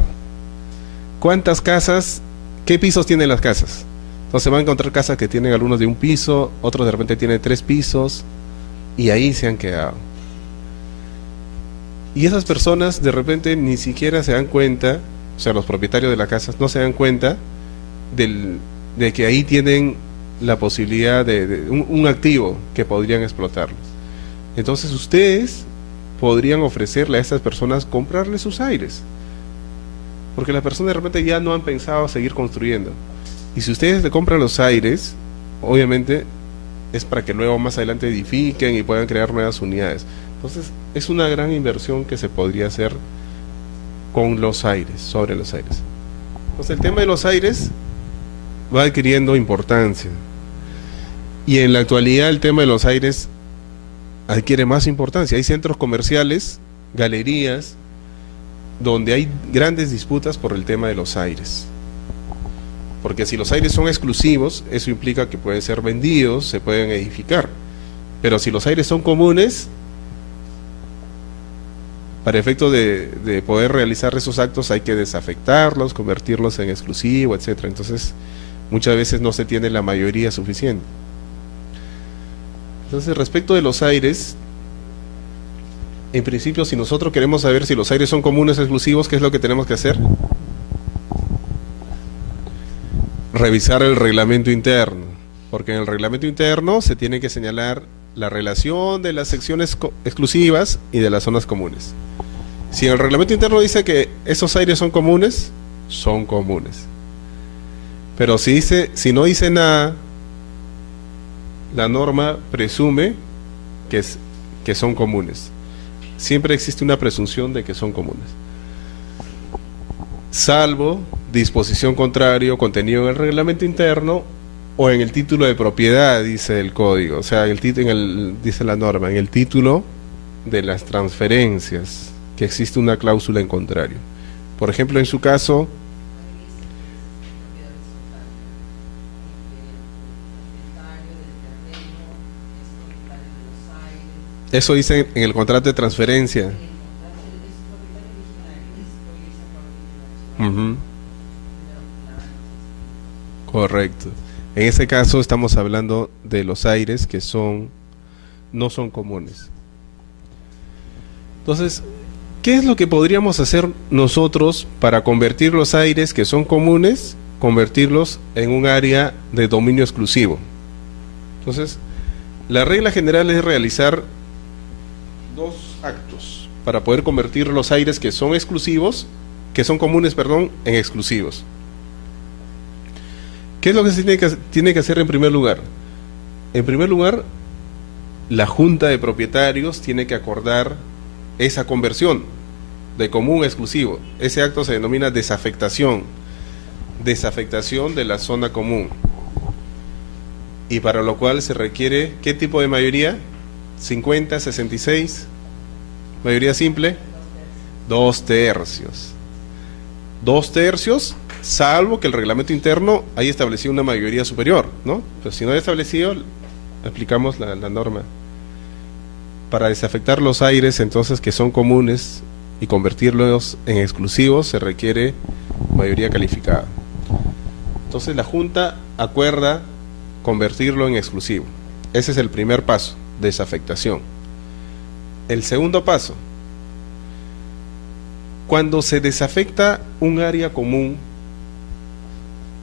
¿Cuántas casas, qué pisos tienen las casas? Entonces van a encontrar casas que tienen algunos de un piso, otros de repente tienen 3 pisos, y ahí se han quedado. Y esas personas de repente ni siquiera se dan cuenta, o sea, los propietarios de las casas no se dan cuenta de que ahí tienen la posibilidad de un activo que podrían explotarlos. Entonces ustedes podrían ofrecerle a esas personas comprarles sus aires, porque las personas de repente ya no han pensado seguir construyendo. Y si ustedes le compran los aires, obviamente es para que luego más adelante edifiquen y puedan crear nuevas unidades. Entonces es una gran inversión que se podría hacer con los aires, sobre los aires. Entonces el tema de los aires va adquiriendo importancia, y en la actualidad el tema de los aires adquiere más importancia. Hay centros comerciales, galerías, donde hay grandes disputas por el tema de los aires, porque si los aires son exclusivos, eso implica que pueden ser vendidos, se pueden edificar. Pero si los aires son comunes, para efecto de poder realizar esos actos hay que desafectarlos, convertirlos en exclusivo, etcétera. Entonces muchas veces no se tiene la mayoría suficiente. Entonces, respecto de los aires, en principio, si nosotros queremos saber si los aires son comunes o exclusivos, ¿qué es lo que tenemos que hacer? Revisar el reglamento interno, porque en el reglamento interno se tiene que señalar la relación de las secciones exclusivas y de las zonas comunes. Si el reglamento interno dice que esos aires son comunes, son comunes. Pero si no dice nada, la norma presume que son comunes. Siempre existe una presunción de que son comunes, salvo disposición contraria contenido en el reglamento interno o en el título de propiedad, dice el código. O sea, dice la norma, en el título de las transferencias, que existe una cláusula en contrario. Por ejemplo, en su caso, eso dice en el contrato de transferencia. Ujú. Correcto. En ese caso estamos hablando de los aires que no son comunes. Entonces, ¿qué es lo que podríamos hacer nosotros para convertir los aires que son comunes, convertirlos en un área de dominio exclusivo? Entonces, la regla general es realizar dos actos para poder convertir los aires que son exclusivos, que son comunes, perdón, en exclusivos. ¿Qué es lo que se tiene que hacer en primer lugar? En primer lugar, la junta de propietarios tiene que acordar esa conversión de común a exclusivo. Ese acto se denomina desafectación, desafectación de la zona común. Y para lo cual se requiere, ¿qué tipo de mayoría? 50, 66, mayoría simple, 2/3. 2/3, salvo que el reglamento interno haya establecido una mayoría superior, ¿no? Pero si no haya establecido, aplicamos la norma. Para desafectar los aires, entonces, que son comunes y convertirlos en exclusivos, se requiere mayoría calificada. Entonces, la Junta acuerda convertirlo en exclusivo. Ese es el primer paso, desafectación. El segundo paso, cuando se desafecta un área común,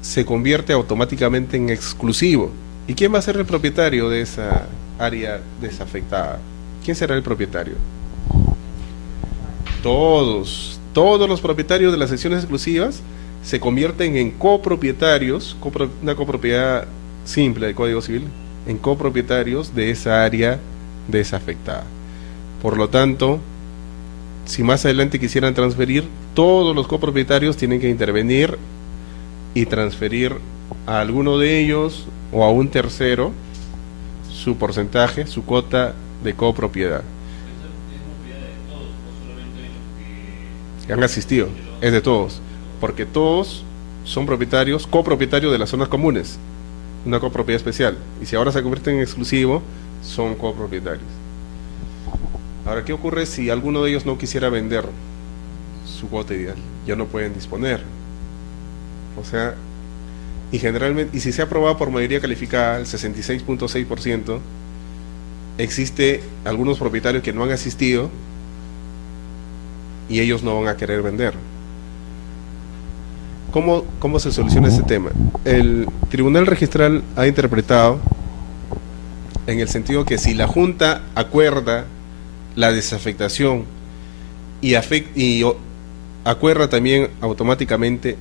se convierte automáticamente en exclusivo. ¿Y quién va a ser el propietario de esa área desafectada? ¿Quién será el propietario? Todos los propietarios de las secciones exclusivas se convierten en copropietarios, una copropiedad simple del Código Civil, en copropietarios de esa área desafectada. Por lo tanto, si más adelante quisieran transferir, todos los copropietarios tienen que intervenir y transferir a alguno de ellos o a un tercero su porcentaje, su cuota de copropiedad. Que han asistido, es de todos, porque todos son propietarios, copropietarios de las zonas comunes, una copropiedad especial, y si ahora se convierten en exclusivo, son copropietarios. Ahora, ¿qué ocurre si alguno de ellos no quisiera vender su cuota ideal? Ya no pueden disponer. O sea, y generalmente, y si se ha aprobado por mayoría calificada, el 66.6%, existe algunos propietarios que no han asistido y ellos no van a querer vender. ¿Cómo se soluciona este tema? El Tribunal Registral ha interpretado en el sentido que si la Junta acuerda la desafectación y acuerda también automáticamente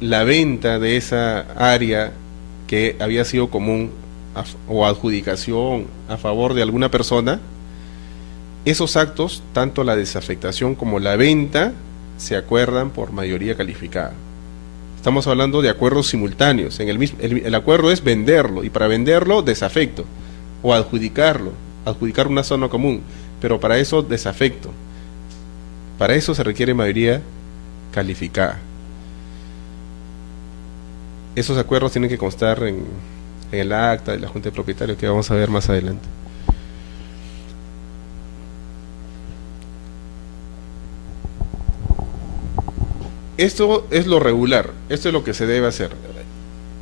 la venta de esa área que había sido común o adjudicación a favor de alguna persona, esos actos, tanto la desafectación como la venta, se acuerdan por mayoría calificada. Estamos hablando de acuerdos simultáneos. El acuerdo es venderlo, y para venderlo desafecto, o adjudicar una zona común, pero para eso desafecto. Para eso se requiere mayoría calificada. Esos acuerdos tienen que constar en el acta de la Junta de Propietarios, que vamos a ver más adelante. Esto es lo regular, esto es lo que se debe hacer.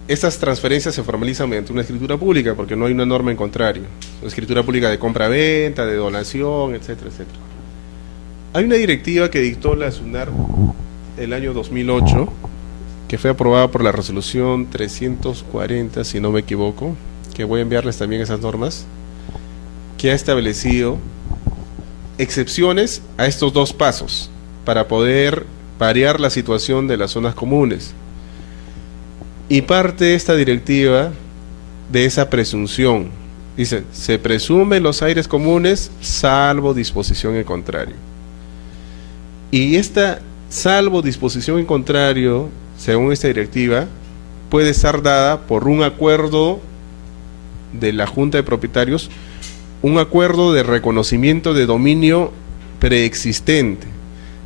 Estas transferencias se formalizan mediante una escritura pública, porque no hay una norma en contrario. Una escritura pública de compra-venta, de donación, etcétera, etcétera. Hay una directiva que dictó la SUNAR el año 2008, que fue aprobada por la resolución 340, si no me equivoco, que voy a enviarles también esas normas, que ha establecido excepciones a estos dos pasos para poder variar la situación de las zonas comunes. Y parte esta directiva de esa presunción. Dice, se presumen los aires comunes salvo disposición en contrario. Y esta salvo disposición en contrario, según esta directiva, puede estar dada por un acuerdo de la Junta de Propietarios, un acuerdo de reconocimiento de dominio preexistente.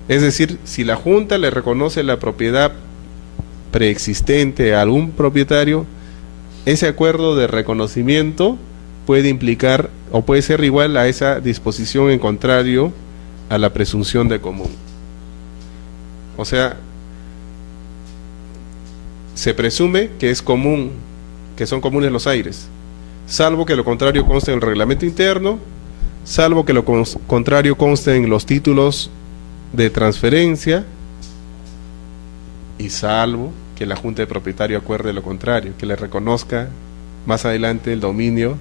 Es decir, si la Junta le reconoce la propiedad preexistente a algún propietario, ese acuerdo de reconocimiento puede implicar o puede ser igual a esa disposición en contrario a la presunción de común. O sea, se presume que es común, que son comunes los aires, salvo que lo contrario conste en el reglamento interno, salvo que lo contrario conste en los títulos de transferencia, y salvo que la Junta de Propietarios acuerde lo contrario, que le reconozca más adelante el dominio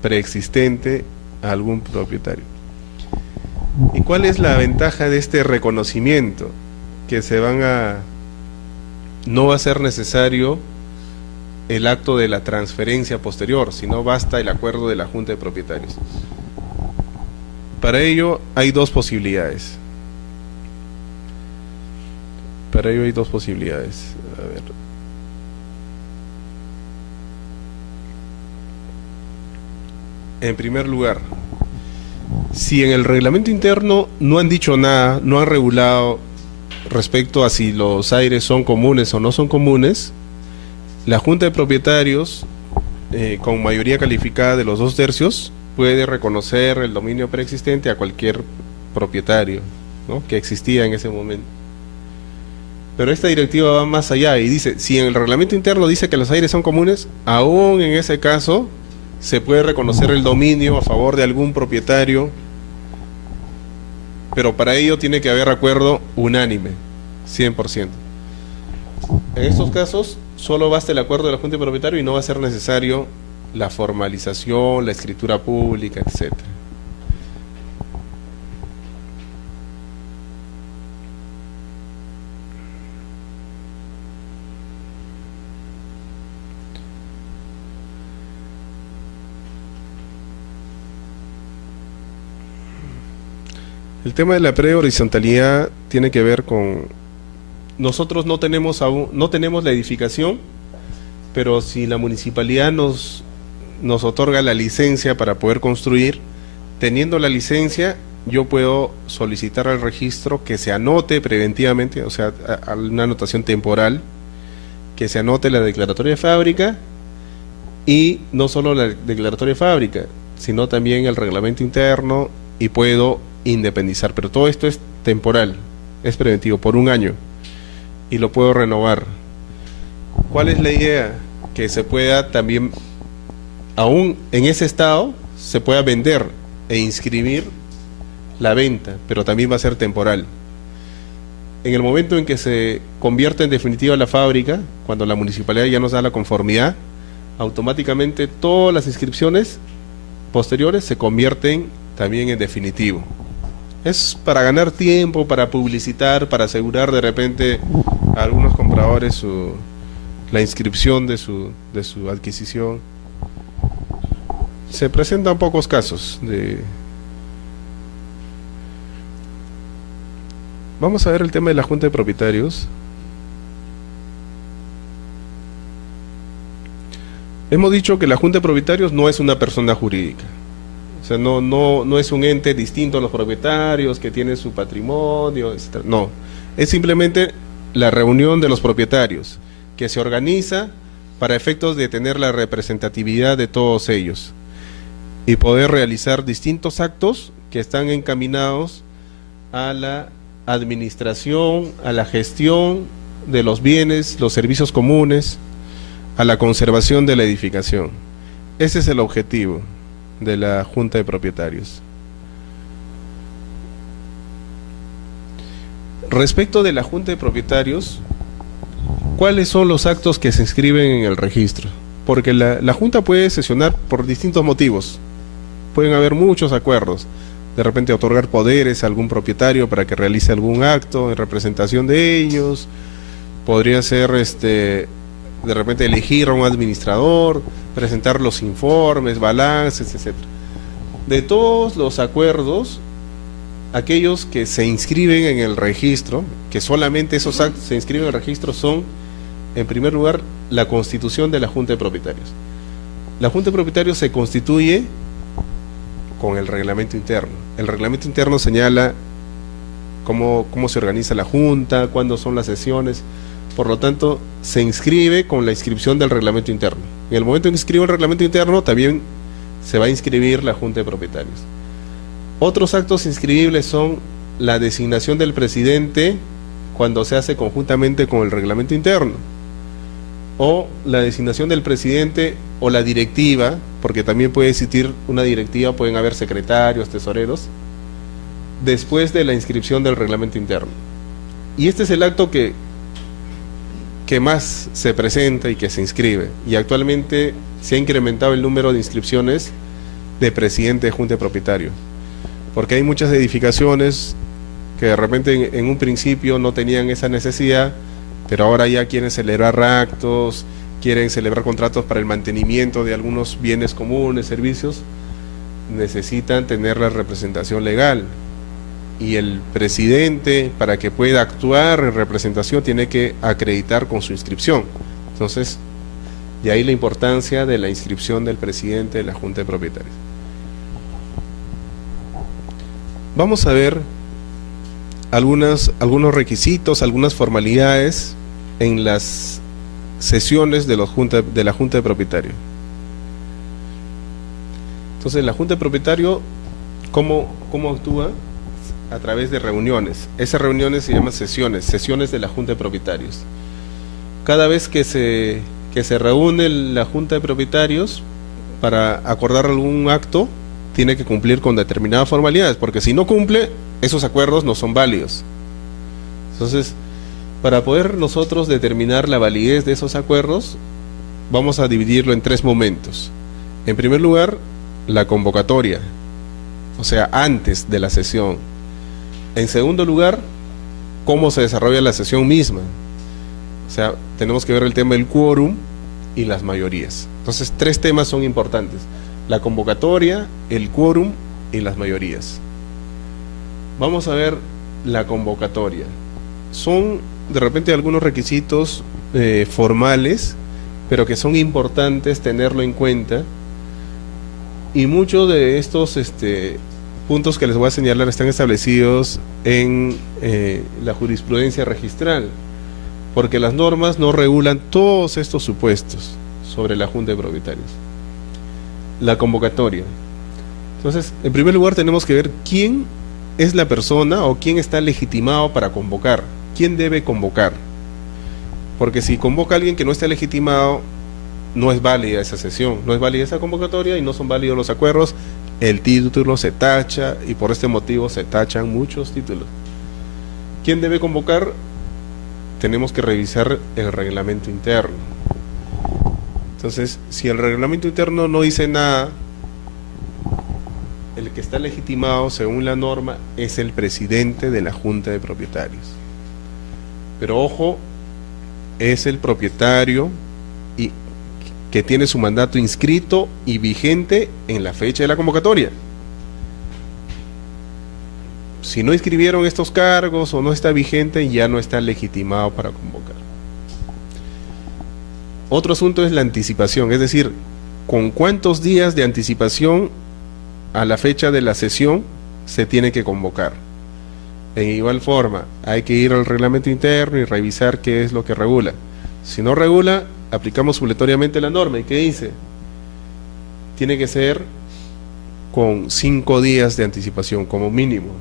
preexistente a algún propietario. ¿Y cuál es la ventaja de este reconocimiento? Que no va a ser necesario el acto de la transferencia posterior, sino basta el acuerdo de la Junta de Propietarios. Para ello hay dos posibilidades. A ver. En primer lugar, si en el reglamento interno no han dicho nada, no han regulado respecto a si los aires son comunes o no son comunes, la Junta de Propietarios, con mayoría calificada de los 2/3, puede reconocer el dominio preexistente a cualquier propietario, ¿no?, que existía en ese momento. Pero esta directiva va más allá y dice, si en el reglamento interno dice que los aires son comunes, aún en ese caso se puede reconocer el dominio a favor de algún propietario, pero para ello tiene que haber acuerdo unánime, 100%. En estos casos solo basta el acuerdo de la Junta de Propietarios y no va a ser necesario la formalización, la escritura pública, etcétera. El tema de la prehorizontalidad tiene que ver con... Nosotros no tenemos la edificación, pero si la municipalidad nos otorga la licencia para poder construir, teniendo la licencia, yo puedo solicitar al registro que se anote preventivamente, o sea, a una anotación temporal, que se anote la declaratoria de fábrica, y no solo la declaratoria de fábrica, sino también el reglamento interno, y puedo independizar, pero todo esto es temporal, es preventivo, por 1 año, y lo puedo renovar. ¿Cuál es la idea? Que se pueda también, aún en ese estado, se pueda vender e inscribir la venta, pero también va a ser temporal. En el momento en que se convierte en definitiva la fábrica, cuando la municipalidad ya nos da la conformidad, automáticamente todas las inscripciones posteriores se convierten también en definitivo. Es para ganar tiempo, para publicitar, para asegurar de repente a algunos compradores la inscripción de su adquisición. Se presentan pocos casos de... Vamos a ver el tema de la Junta de Propietarios. Hemos dicho que la Junta de Propietarios no es una persona jurídica. O sea, no es un ente distinto a los propietarios que tiene su patrimonio, etc. No, es simplemente la reunión de los propietarios que se organiza para efectos de tener la representatividad de todos ellos y poder realizar distintos actos que están encaminados a la administración, a la gestión de los bienes, los servicios comunes, a la conservación de la edificación. Ese es el objetivo de la Junta de Propietarios. Respecto de la Junta de Propietarios, ¿cuáles son los actos que se inscriben en el registro? Porque la Junta puede sesionar por distintos motivos. Pueden haber muchos acuerdos. De repente otorgar poderes a algún propietario para que realice algún acto en representación de ellos. Podría ser de repente elegir a un administrador, presentar los informes, balances, etc. De todos los acuerdos, aquellos que se inscriben en el registro, que solamente esos actos se inscriben en el registro, son, en primer lugar, la constitución de la Junta de Propietarios. La Junta de Propietarios se constituye con el reglamento interno. El reglamento interno señala cómo se organiza la Junta, cuándo son las sesiones. Por lo tanto, se inscribe con la inscripción del reglamento interno. En el momento en que inscribo el reglamento interno, también se va a inscribir la Junta de Propietarios. Otros actos inscribibles son la designación del presidente cuando se hace conjuntamente con el reglamento interno. o la designación del presidente o la directiva, porque también puede existir una directiva, pueden haber secretarios, tesoreros, después de la inscripción del reglamento interno. Y este es el acto que más se presenta y que se inscribe, y actualmente se ha incrementado el número de inscripciones de presidente de junta de propietarios, porque hay muchas edificaciones que de repente en un principio no tenían esa necesidad, pero ahora ya quieren celebrar actos, quieren celebrar contratos para el mantenimiento de algunos bienes comunes, servicios, necesitan tener la representación legal. Y el presidente, para que pueda actuar en representación, tiene que acreditar con su inscripción. Entonces, de ahí la importancia de la inscripción del presidente de la Junta de Propietarios. Vamos a ver algunos requisitos, algunas formalidades en las sesiones de la Junta de Propietarios. Entonces, la Junta de Propietarios, ¿cómo actúa? A través de reuniones. Esas reuniones se llaman sesiones de la Junta de Propietarios. Cada vez que se reúne la Junta de Propietarios para acordar algún acto, tiene que cumplir con determinadas formalidades, porque si no cumple, esos acuerdos no son válidos. Entonces, para poder nosotros determinar la validez de esos acuerdos, vamos a dividirlo en 3 momentos. En primer lugar, la convocatoria, o sea, antes de la sesión. En segundo lugar, cómo se desarrolla la sesión misma. O sea, tenemos que ver el tema del quórum y las mayorías. Entonces, 3 temas son importantes: la convocatoria, el quórum y las mayorías. Vamos a ver la convocatoria. Son de repente algunos requisitos formales, pero que son importantes tenerlo en cuenta, y muchos de estos puntos que les voy a señalar están establecidos en la jurisprudencia registral, porque las normas no regulan todos estos supuestos sobre la Junta de Propietarios. La convocatoria. Entonces, en primer lugar tenemos que ver quién es la persona o quién está legitimado para convocar, quién debe convocar, porque si convoca a alguien que no está legitimado, no es válida esa sesión, no es válida esa convocatoria y no son válidos los acuerdos. El título se tacha, y por este motivo se tachan muchos títulos. ¿Quién debe convocar? Tenemos que revisar el reglamento interno. Entonces, si el reglamento interno no dice nada, el que está legitimado según la norma es el presidente de la Junta de Propietarios. Pero ojo, es el propietario y que tiene su mandato inscrito y vigente en la fecha de la convocatoria. Si no inscribieron estos cargos o no está vigente, ya no está legitimado para convocar. Otro asunto es la anticipación, es decir, con cuántos días de anticipación a la fecha de la sesión se tiene que convocar. En igual forma, hay que ir al reglamento interno y revisar qué es lo que regula. Si no regula, aplicamos supletoriamente la norma. ¿Y qué dice? Tiene que ser con 5 días de anticipación como mínimo.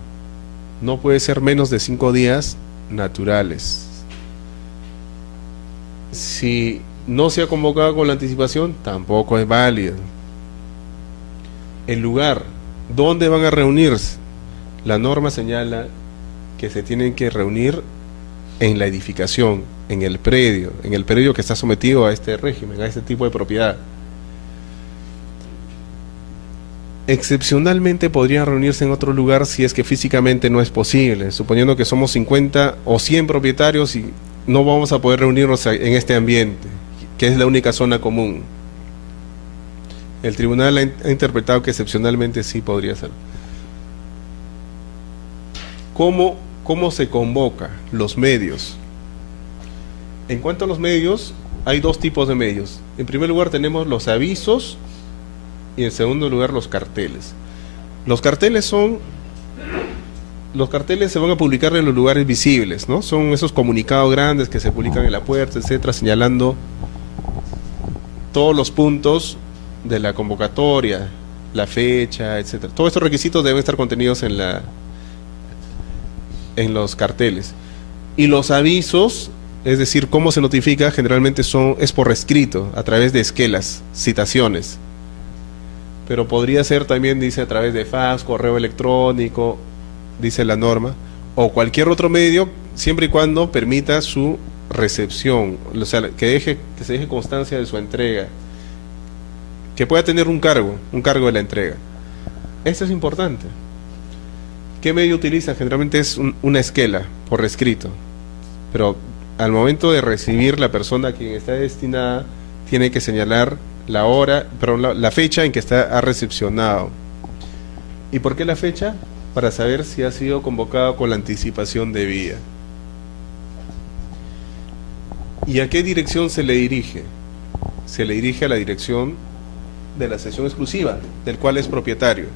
No puede ser menos de 5 días naturales. Si no se ha convocado con la anticipación, tampoco es válido. El lugar, ¿dónde van a reunirse? La norma señala que se tienen que reunir en la edificación, en el predio que está sometido a este régimen, a este tipo de propiedad. Excepcionalmente podrían reunirse en otro lugar si es que físicamente no es posible, suponiendo que somos 50 o 100 propietarios y no vamos a poder reunirnos en este ambiente, que es la única zona común. El tribunal ha interpretado que excepcionalmente sí podría ser. ¿Cómo se convoca? Los medios. En cuanto a los medios, hay 2 tipos de medios. En primer lugar tenemos los avisos y en segundo lugar los carteles. Los carteles se van a publicar en los lugares visibles, ¿no? Son esos comunicados grandes que se publican en la puerta, etcétera, señalando todos los puntos de la convocatoria, la fecha, etcétera. Todos estos requisitos deben estar contenidos en los carteles. Y los avisos es decir, cómo se notifica, generalmente es por escrito, a través de esquelas, citaciones. Pero podría ser también, dice, a través de fax, correo electrónico, dice la norma, o cualquier otro medio, siempre y cuando permita su recepción, o sea, que se deje constancia de su entrega, que pueda tener un cargo de la entrega. Esto es importante. ¿Qué medio utiliza? Generalmente es una esquela, por escrito, pero al momento de recibir, la persona a quien está destinada tiene que señalar la hora, perdón, la fecha en que ha recepcionado. ¿Y por qué la fecha? Para saber si ha sido convocado con la anticipación debida. ¿Y a qué dirección se le dirige? Se le dirige a la dirección de la sesión exclusiva, del cual es propietario.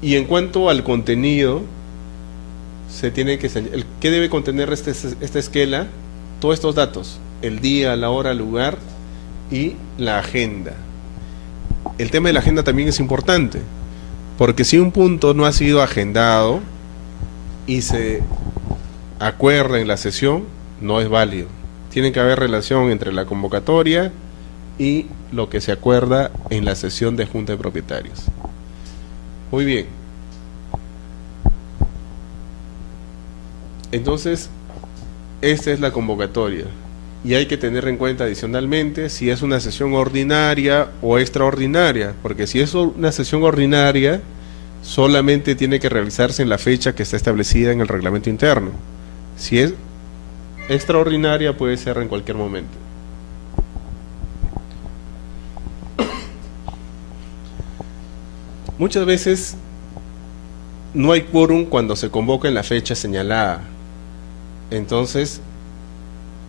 Y en cuanto al contenido, se tiene que señalar, ¿qué debe contener esta esquela? Todos estos datos: el día, la hora, el lugar y la agenda. El tema de la agenda también es importante, porque si un punto no ha sido agendado y se acuerda en la sesión, no es válido. Tiene que haber relación entre la convocatoria y lo que se acuerda en la sesión de junta de propietarios. Muy bien. Entonces, esta es la convocatoria. Y hay que tener en cuenta adicionalmente si es una sesión ordinaria o extraordinaria, porque si es una sesión ordinaria, solamente tiene que realizarse en la fecha que está establecida en el reglamento interno. Si es extraordinaria, puede ser en cualquier momento. Muchas veces no hay quórum cuando se convoca en la fecha señalada. Entonces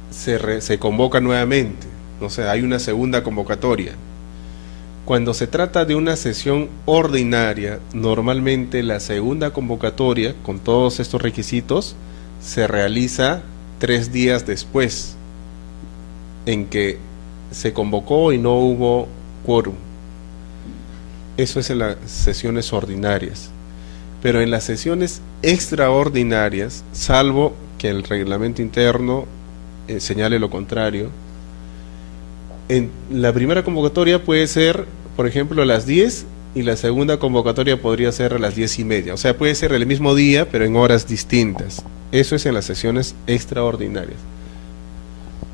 se convoca nuevamente, o sea, hay una segunda convocatoria. Cuando se trata de una sesión ordinaria, normalmente la segunda convocatoria, con todos estos requisitos, se realiza 3 días después, en que se convocó y no hubo quórum. Eso es en las sesiones ordinarias. Pero en las sesiones extraordinarias, salvo que el reglamento interno señale lo contrario, en la primera convocatoria puede ser, por ejemplo, a las 10 y la segunda convocatoria podría ser a las 10:30. O sea, puede ser el mismo día, pero en horas distintas. Eso es en las sesiones extraordinarias.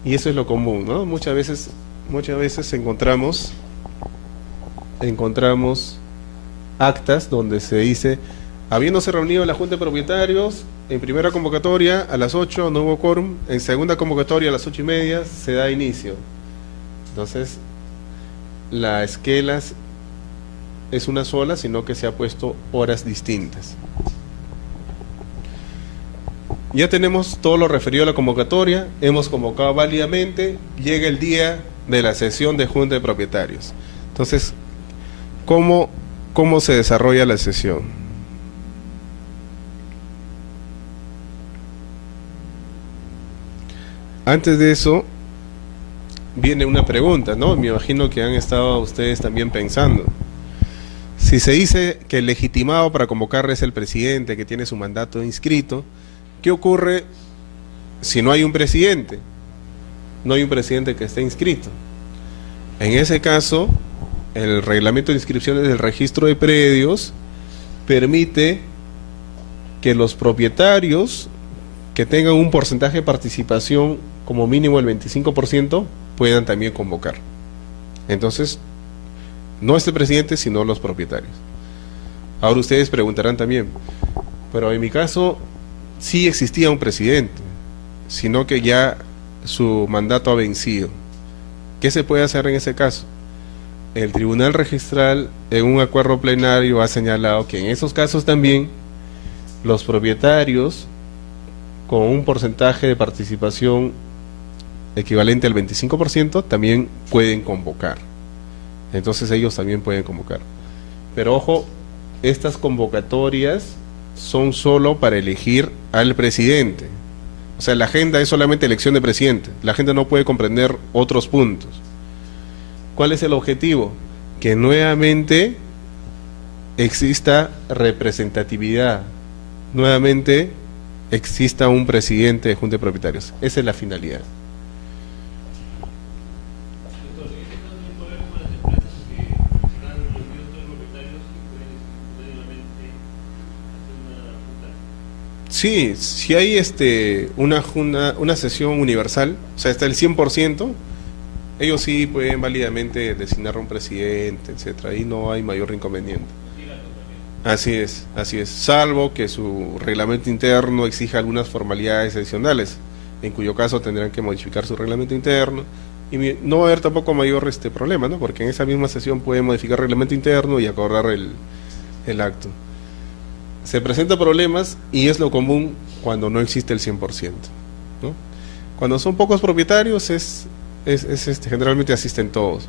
Y eso es lo común, ¿no? Muchas veces encontramos actas donde se dice: habiéndose reunido la Junta de Propietarios, en primera convocatoria a las 8 no hubo quórum, en segunda convocatoria a las 8:30 se da inicio. Entonces, la esquela es una sola, sino que se ha puesto horas distintas. Ya tenemos todo lo referido a la convocatoria, hemos convocado válidamente, llega el día de la sesión de Junta de Propietarios. Entonces, ¿cómo se desarrolla la sesión? Antes de eso, viene una pregunta, ¿no? Me imagino que han estado ustedes también pensando. Si se dice que el legitimado para convocar es el presidente, que tiene su mandato inscrito, ¿qué ocurre si no hay un presidente? No hay un presidente que esté inscrito. En ese caso, el reglamento de inscripciones del registro de predios permite que los propietarios que tengan un porcentaje de participación como mínimo el 25% puedan también convocar. Entonces, no este presidente, sino los propietarios. Ahora ustedes preguntarán también, pero en mi caso sí existía un presidente, sino que ya su mandato ha vencido. ¿Qué se puede hacer en ese caso? El Tribunal Registral, en un acuerdo plenario, ha señalado que en esos casos también los propietarios con un porcentaje de participación equivalente al 25% también pueden convocar. Entonces ellos también pueden convocar. Pero ojo, estas convocatorias son solo para elegir al presidente. O sea, la agenda es solamente elección de presidente. La agenda no puede comprender otros puntos. ¿Cuál es el objetivo? Que nuevamente exista representatividad. nuevamente exista un presidente de junta de propietarios. Esa es la finalidad. Sí, si hay una sesión universal, o sea, está el 100%, ellos sí pueden válidamente designar a un presidente, etcétera, y no hay mayor inconveniente. Así es, salvo que su reglamento interno exija algunas formalidades adicionales, en cuyo caso tendrán que modificar su reglamento interno, y no va a haber tampoco mayor problema, ¿no? Porque en esa misma sesión pueden modificar el reglamento interno y acordar el acto. Se presentan problemas y es lo común cuando no existe el 100%, ¿no? Cuando son pocos propietarios generalmente asisten todos,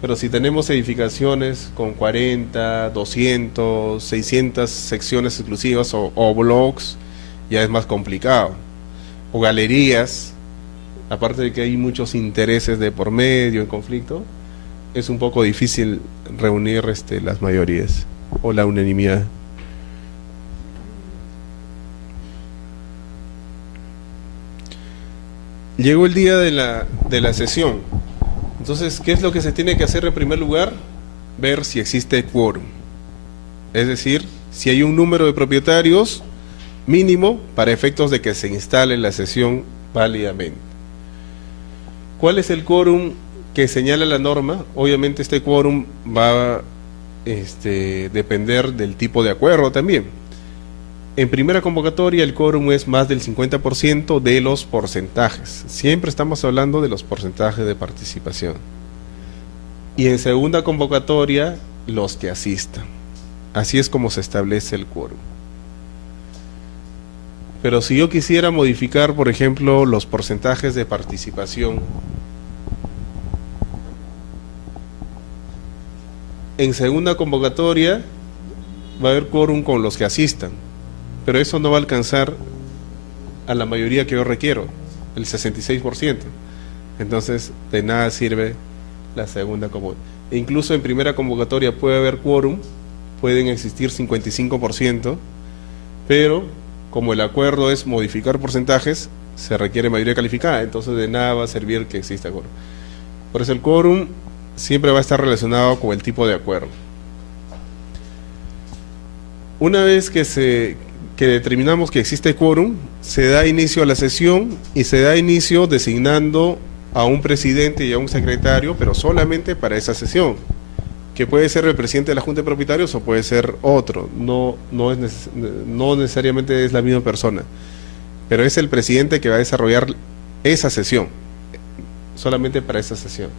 pero si tenemos edificaciones con 40, 200, 600 secciones exclusivas o blogs, ya es más complicado, o galerías, aparte de que hay muchos intereses de por medio en conflicto, es un poco difícil reunir las mayorías o la unanimidad. Llegó el día de la sesión. Entonces, ¿qué es lo que se tiene que hacer en primer lugar? Ver si existe quórum. Es decir, si hay un número de propietarios mínimo para efectos de que se instale la sesión válidamente. ¿Cuál es el quórum que señala la norma? Obviamente este quórum va a depender del tipo de acuerdo también. En primera convocatoria el quórum es más del 50% de los porcentajes. Siempre estamos hablando de los porcentajes de participación. Y en segunda convocatoria, los que asistan. Así es como se establece el quórum. Pero si yo quisiera modificar, por ejemplo, los porcentajes de participación, en segunda convocatoria va a haber quórum con los que asistan. Pero eso no va a alcanzar a la mayoría que yo requiero, el 66%. Entonces, de nada sirve la segunda convocatoria. E incluso en primera convocatoria puede haber quórum, pueden existir 55%, pero como el acuerdo es modificar porcentajes, se requiere mayoría calificada, entonces de nada va a servir que exista quórum. Por eso el quórum siempre va a estar relacionado con el tipo de acuerdo. Una vez que determinamos que existe quórum, se da inicio a la sesión y se da inicio designando a un presidente y a un secretario, pero solamente para esa sesión, que puede ser el presidente de la Junta de Propietarios o puede ser otro, no necesariamente es la misma persona, pero es el presidente que va a desarrollar esa sesión, solamente para esa sesión.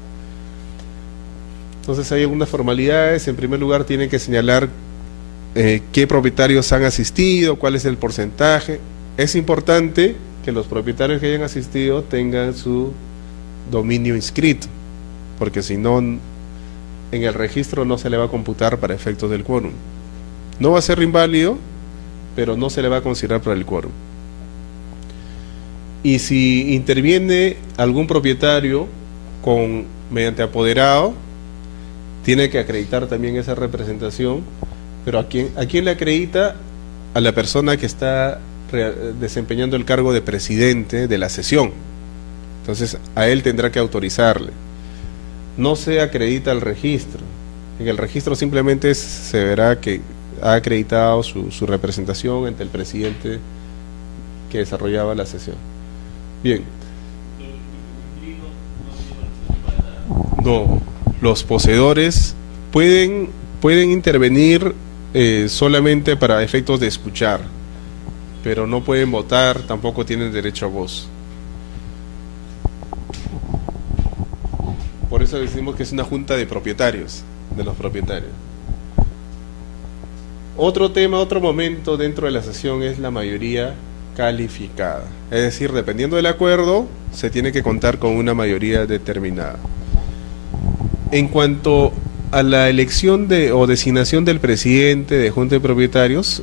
Entonces hay algunas formalidades. En primer lugar tienen que señalar qué propietarios han asistido, cuál es el porcentaje. Es importante que los propietarios que hayan asistido tengan su dominio inscrito, porque si no, en el registro no se le va a computar para efectos del quórum. No va a ser inválido, pero no se le va a considerar para el quórum. Y si interviene algún propietario mediante apoderado, tiene que acreditar también esa representación. Pero ¿a quién le acredita? A la persona que está desempeñando el cargo de presidente de la sesión. Entonces a él tendrá que autorizarle. No se acredita al registro. En el registro simplemente se verá que ha acreditado su representación ante el presidente que desarrollaba la sesión. Bien. No, los poseedores pueden intervenir solamente para efectos de escuchar, pero no pueden votar, tampoco tienen derecho a voz. Por eso decimos que es una junta de propietarios, de los propietarios. Otro tema, otro momento dentro de la sesión es la mayoría calificada. Es decir, dependiendo del acuerdo, se tiene que contar con una mayoría determinada. En cuanto a la elección o designación del presidente de junta de propietarios,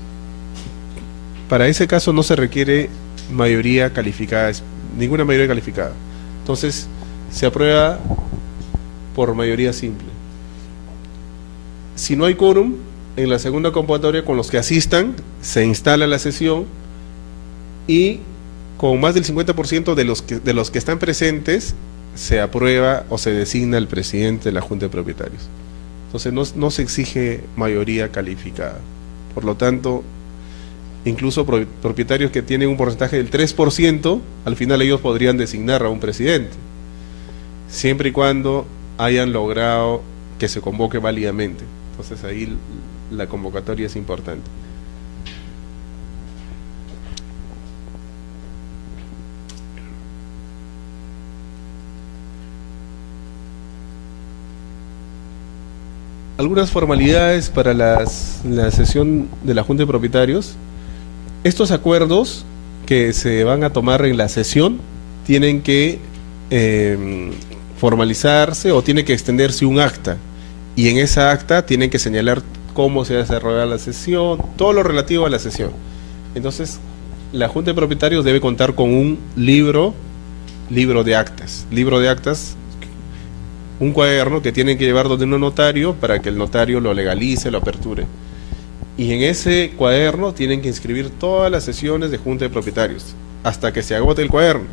para ese caso no se requiere mayoría calificada, ninguna mayoría calificada. Entonces, se aprueba por mayoría simple. Si no hay quórum, en la segunda convocatoria, con los que asistan, se instala la sesión y con más del 50% de los que están presentes se aprueba o se designa el presidente de la Junta de Propietarios. Entonces no se exige mayoría calificada. Por lo tanto, incluso propietarios que tienen un porcentaje del 3%, al final ellos podrían designar a un presidente, siempre y cuando hayan logrado que se convoque válidamente. Entonces ahí la convocatoria es importante. Algunas formalidades para la sesión de la Junta de Propietarios. Estos acuerdos que se van a tomar en la sesión tienen que formalizarse o tiene que extenderse un acta, y en esa acta tienen que señalar cómo se va a desarrollar la sesión, todo lo relativo a la sesión. Entonces, la Junta de Propietarios debe contar con un libro de actas, un cuaderno que tienen que llevar donde un notario para que el notario lo legalice, lo aperture. Y en ese cuaderno tienen que inscribir todas las sesiones de Junta de Propietarios, hasta que se agote el cuaderno.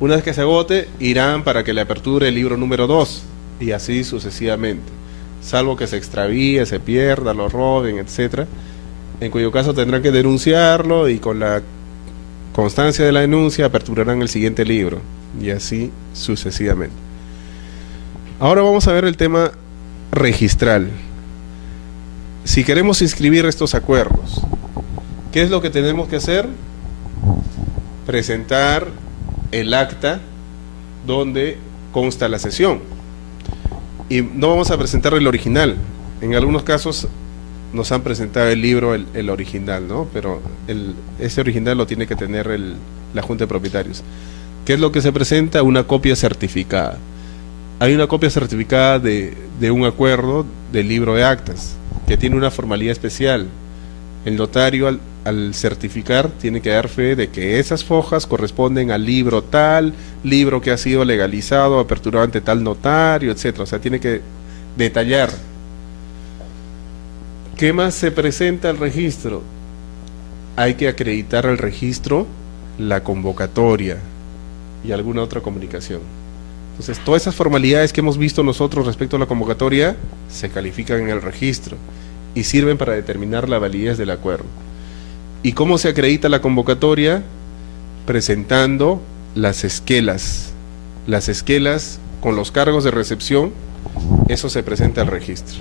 Una vez que se agote, irán para que le aperture el libro número 2, y así sucesivamente, salvo que se extravíe, se pierda, lo roben, etcétera, en cuyo caso tendrán que denunciarlo, y con la constancia de la denuncia aperturarán el siguiente libro, y así sucesivamente. Ahora vamos a ver el tema registral. Si queremos inscribir estos acuerdos, ¿qué es lo que tenemos que hacer? Presentar el acta donde consta la sesión. Y no vamos a presentar el original. En algunos casos nos han presentado el libro, el original, ¿no? Pero ese original lo tiene que tener la Junta de Propietarios. ¿Qué es lo que se presenta? Una copia certificada. Hay una copia certificada de un acuerdo del libro de actas, que tiene una formalidad especial. El notario al certificar tiene que dar fe de que esas fojas corresponden al libro tal, libro que ha sido legalizado, aperturado ante tal notario, etcétera. O sea, tiene que detallar. ¿Qué más se presenta al registro? Hay que acreditar al registro la convocatoria y alguna otra comunicación. Entonces, todas esas formalidades que hemos visto nosotros respecto a la convocatoria se califican en el registro y sirven para determinar la validez del acuerdo. ¿Y cómo se acredita la convocatoria? Presentando las esquelas. Las esquelas con los cargos de recepción, eso se presenta al registro.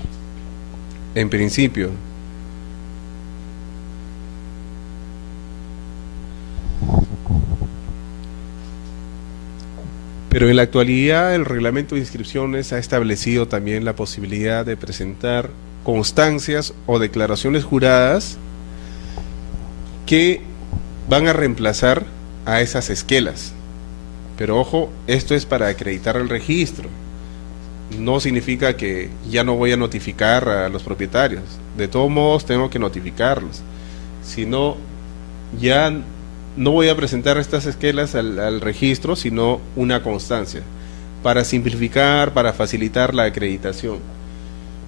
En principio. Pero en la actualidad el reglamento de inscripciones ha establecido también la posibilidad de presentar constancias o declaraciones juradas que van a reemplazar a esas esquelas. Pero ojo, esto es para acreditar el registro. No significa que ya no voy a notificar a los propietarios. De todos modos tengo que notificarlos. Si no, ya no voy a presentar estas esquelas al registro, sino una constancia, para simplificar, para facilitar la acreditación.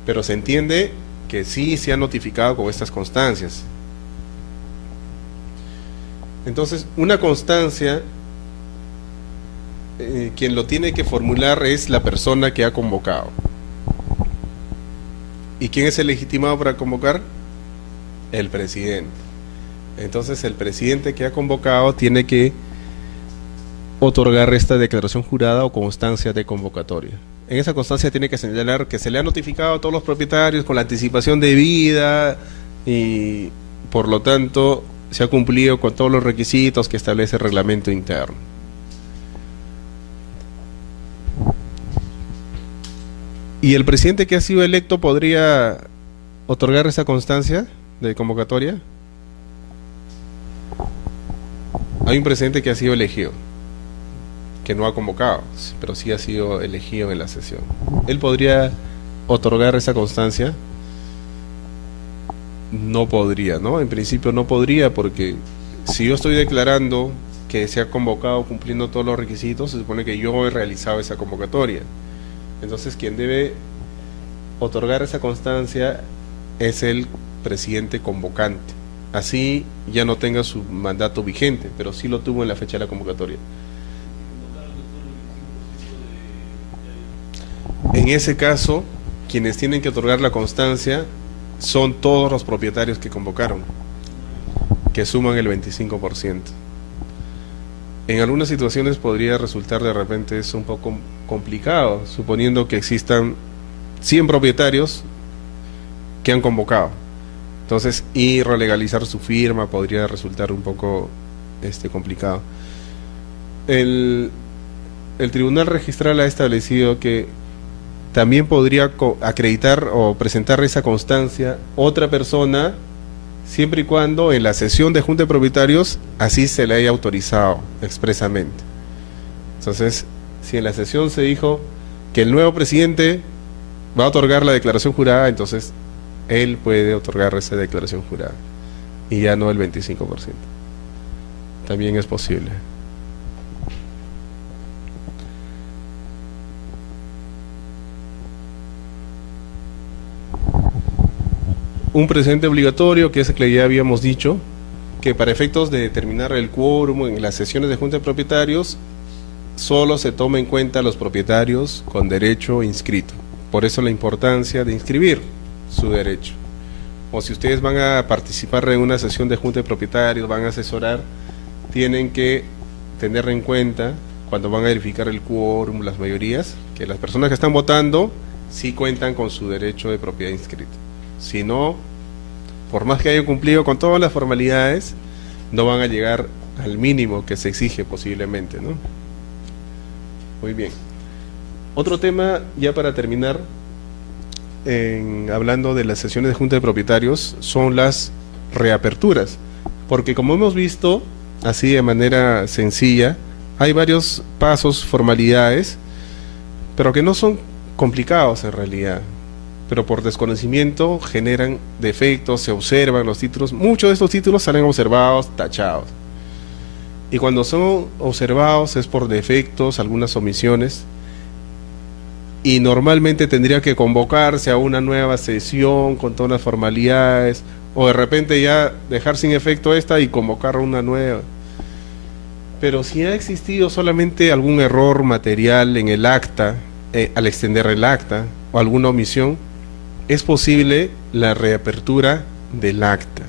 Pero se entiende que sí se ha notificado con estas constancias. Entonces, una constancia, quien lo tiene que formular es la persona que ha convocado. ¿Y quién es el legitimado para convocar? El presidente. Entonces el presidente que ha convocado tiene que otorgar esta declaración jurada o constancia de convocatoria. En esa constancia tiene que señalar que se le ha notificado a todos los propietarios con la anticipación debida y por lo tanto se ha cumplido con todos los requisitos que establece el reglamento interno. ¿Y el presidente que ha sido electo podría otorgar esa constancia de convocatoria? Hay un presidente que ha sido elegido, que no ha convocado, pero sí ha sido elegido en la sesión. ¿Él podría otorgar esa constancia? No podría, ¿no? En principio no podría, porque si yo estoy declarando que se ha convocado cumpliendo todos los requisitos, se supone que yo he realizado esa convocatoria. Entonces quien debe otorgar esa constancia es el presidente convocante. Así ya no tenga su mandato vigente, pero sí lo tuvo en la fecha de la convocatoria. En ese caso, quienes tienen que otorgar la constancia son todos los propietarios que convocaron, que suman el 25%. En algunas situaciones podría resultar de repente es un poco complicado, suponiendo que existan 100 propietarios que han convocado. Entonces, ir a legalizar su firma podría resultar un poco complicado. El Tribunal Registral ha establecido que también podría acreditar o presentar esa constancia otra persona, siempre y cuando en la sesión de Junta de Propietarios así se le haya autorizado expresamente. Entonces, si en la sesión se dijo que el nuevo presidente va a otorgar la declaración jurada, entonces él puede otorgar esa declaración jurada y ya no el 25%. También es posible. Un precedente obligatorio, que es el que ya habíamos dicho, que para efectos de determinar el quórum en las sesiones de Junta de Propietarios, solo se toma en cuenta a los propietarios con derecho inscrito. Por eso la importancia de inscribir su derecho. O si ustedes van a participar en una sesión de Junta de Propietarios, van a asesorar, tienen que tener en cuenta, cuando van a verificar el quórum, las mayorías, que las personas que están votando sí cuentan con su derecho de propiedad inscrito. Si no, por más que hayan cumplido con todas las formalidades, no van a llegar al mínimo que se exige posiblemente, ¿no? Muy bien. Otro tema, ya para terminar, hablando de las sesiones de Junta de Propietarios, son las reaperturas. Porque como hemos visto, así de manera sencilla, hay varios pasos, formalidades, pero que no son complicados en realidad. Pero por desconocimiento generan defectos, se observan los títulos. Muchos de estos títulos salen observados, tachados. Y cuando son observados es por defectos, algunas omisiones. Y normalmente tendría que convocarse a una nueva sesión con todas las formalidades, o de repente ya dejar sin efecto esta y convocar una nueva. Pero si ha existido solamente algún error material en el acta, al extender el acta, o alguna omisión, es posible la reapertura del acta.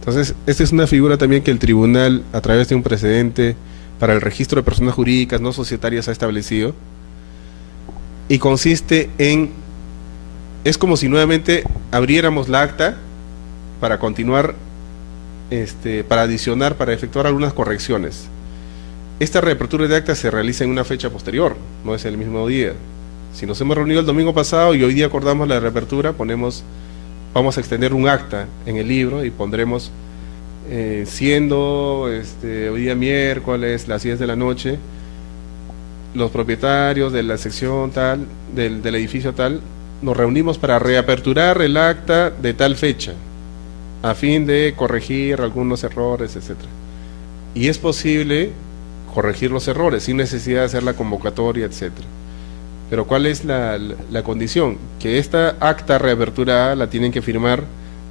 Entonces, esta es una figura también que el tribunal, a través de un precedente para el registro de personas jurídicas no societarias, ha establecido, y consiste en, es como si nuevamente abriéramos la acta para continuar, para adicionar, para efectuar algunas correcciones. Esta reapertura de acta se realiza en una fecha posterior, no es el mismo día. Si nos hemos reunido el domingo pasado y hoy día acordamos la reapertura, vamos a extender un acta en el libro y pondremos, siendo hoy día miércoles, las 10 de la noche, los propietarios de la sección tal, del edificio tal, nos reunimos para reaperturar el acta de tal fecha, a fin de corregir algunos errores, etcétera. Y es posible corregir los errores sin necesidad de hacer la convocatoria, etcétera. Pero ¿cuál es la condición? Que esta acta reaperturada la tienen que firmar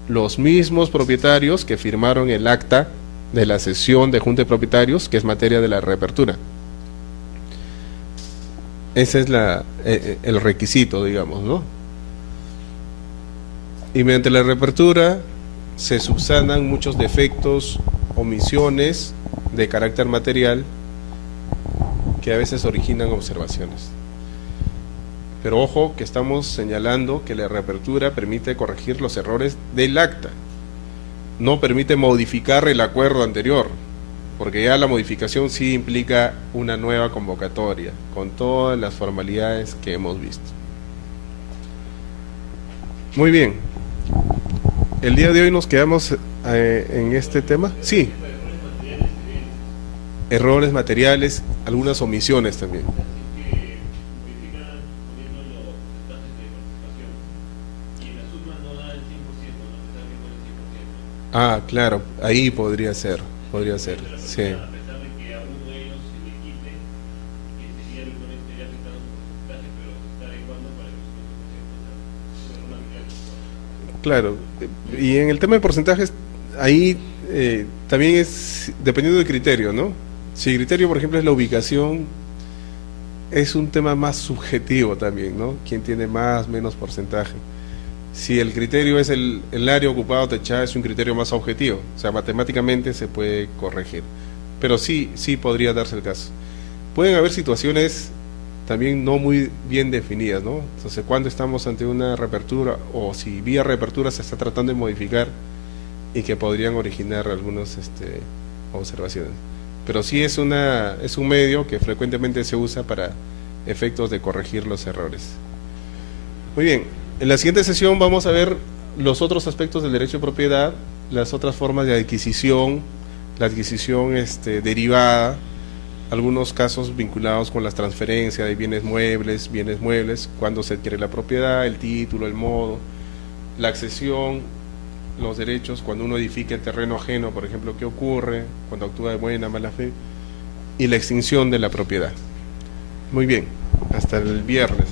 los mismos propietarios que firmaron el acta de la sesión de Junta de Propietarios, que es materia de la reapertura. Ese es el requisito, digamos, ¿no? Y mediante la reapertura se subsanan muchos defectos, omisiones de carácter material que a veces originan observaciones. Pero ojo que estamos señalando que la reapertura permite corregir los errores del acta, no permite modificar el acuerdo anterior, porque ya la modificación sí implica una nueva convocatoria, con todas las formalidades que hemos visto. Muy bien, el día de hoy nos quedamos en este tema. Sí, errores materiales, algunas omisiones también. Ah, claro, ahí podría ser, sí. Claro, y en el tema de porcentajes, ahí también es dependiendo del criterio, ¿no? Si el criterio, por ejemplo, es la ubicación, es un tema más subjetivo también, ¿no? ¿Quién tiene más, menos porcentaje? Si el criterio es el área ocupada o techada, es un criterio más objetivo, o sea, matemáticamente se puede corregir, pero sí, sí podría darse el caso. Pueden haber situaciones también no muy bien definidas, ¿no? Entonces, cuando estamos ante una reapertura o si vía reapertura se está tratando de modificar y que podrían originar algunas observaciones. Pero sí es un medio que frecuentemente se usa para efectos de corregir los errores. Muy bien, en la siguiente sesión vamos a ver los otros aspectos del derecho de propiedad, las otras formas de adquisición, la adquisición derivada, algunos casos vinculados con las transferencias de bienes muebles, cuando se adquiere la propiedad, el título, el modo, la accesión, los derechos, cuando uno edifica el terreno ajeno, por ejemplo, qué ocurre, cuando actúa de buena, mala fe, y la extinción de la propiedad. Muy bien, hasta el viernes.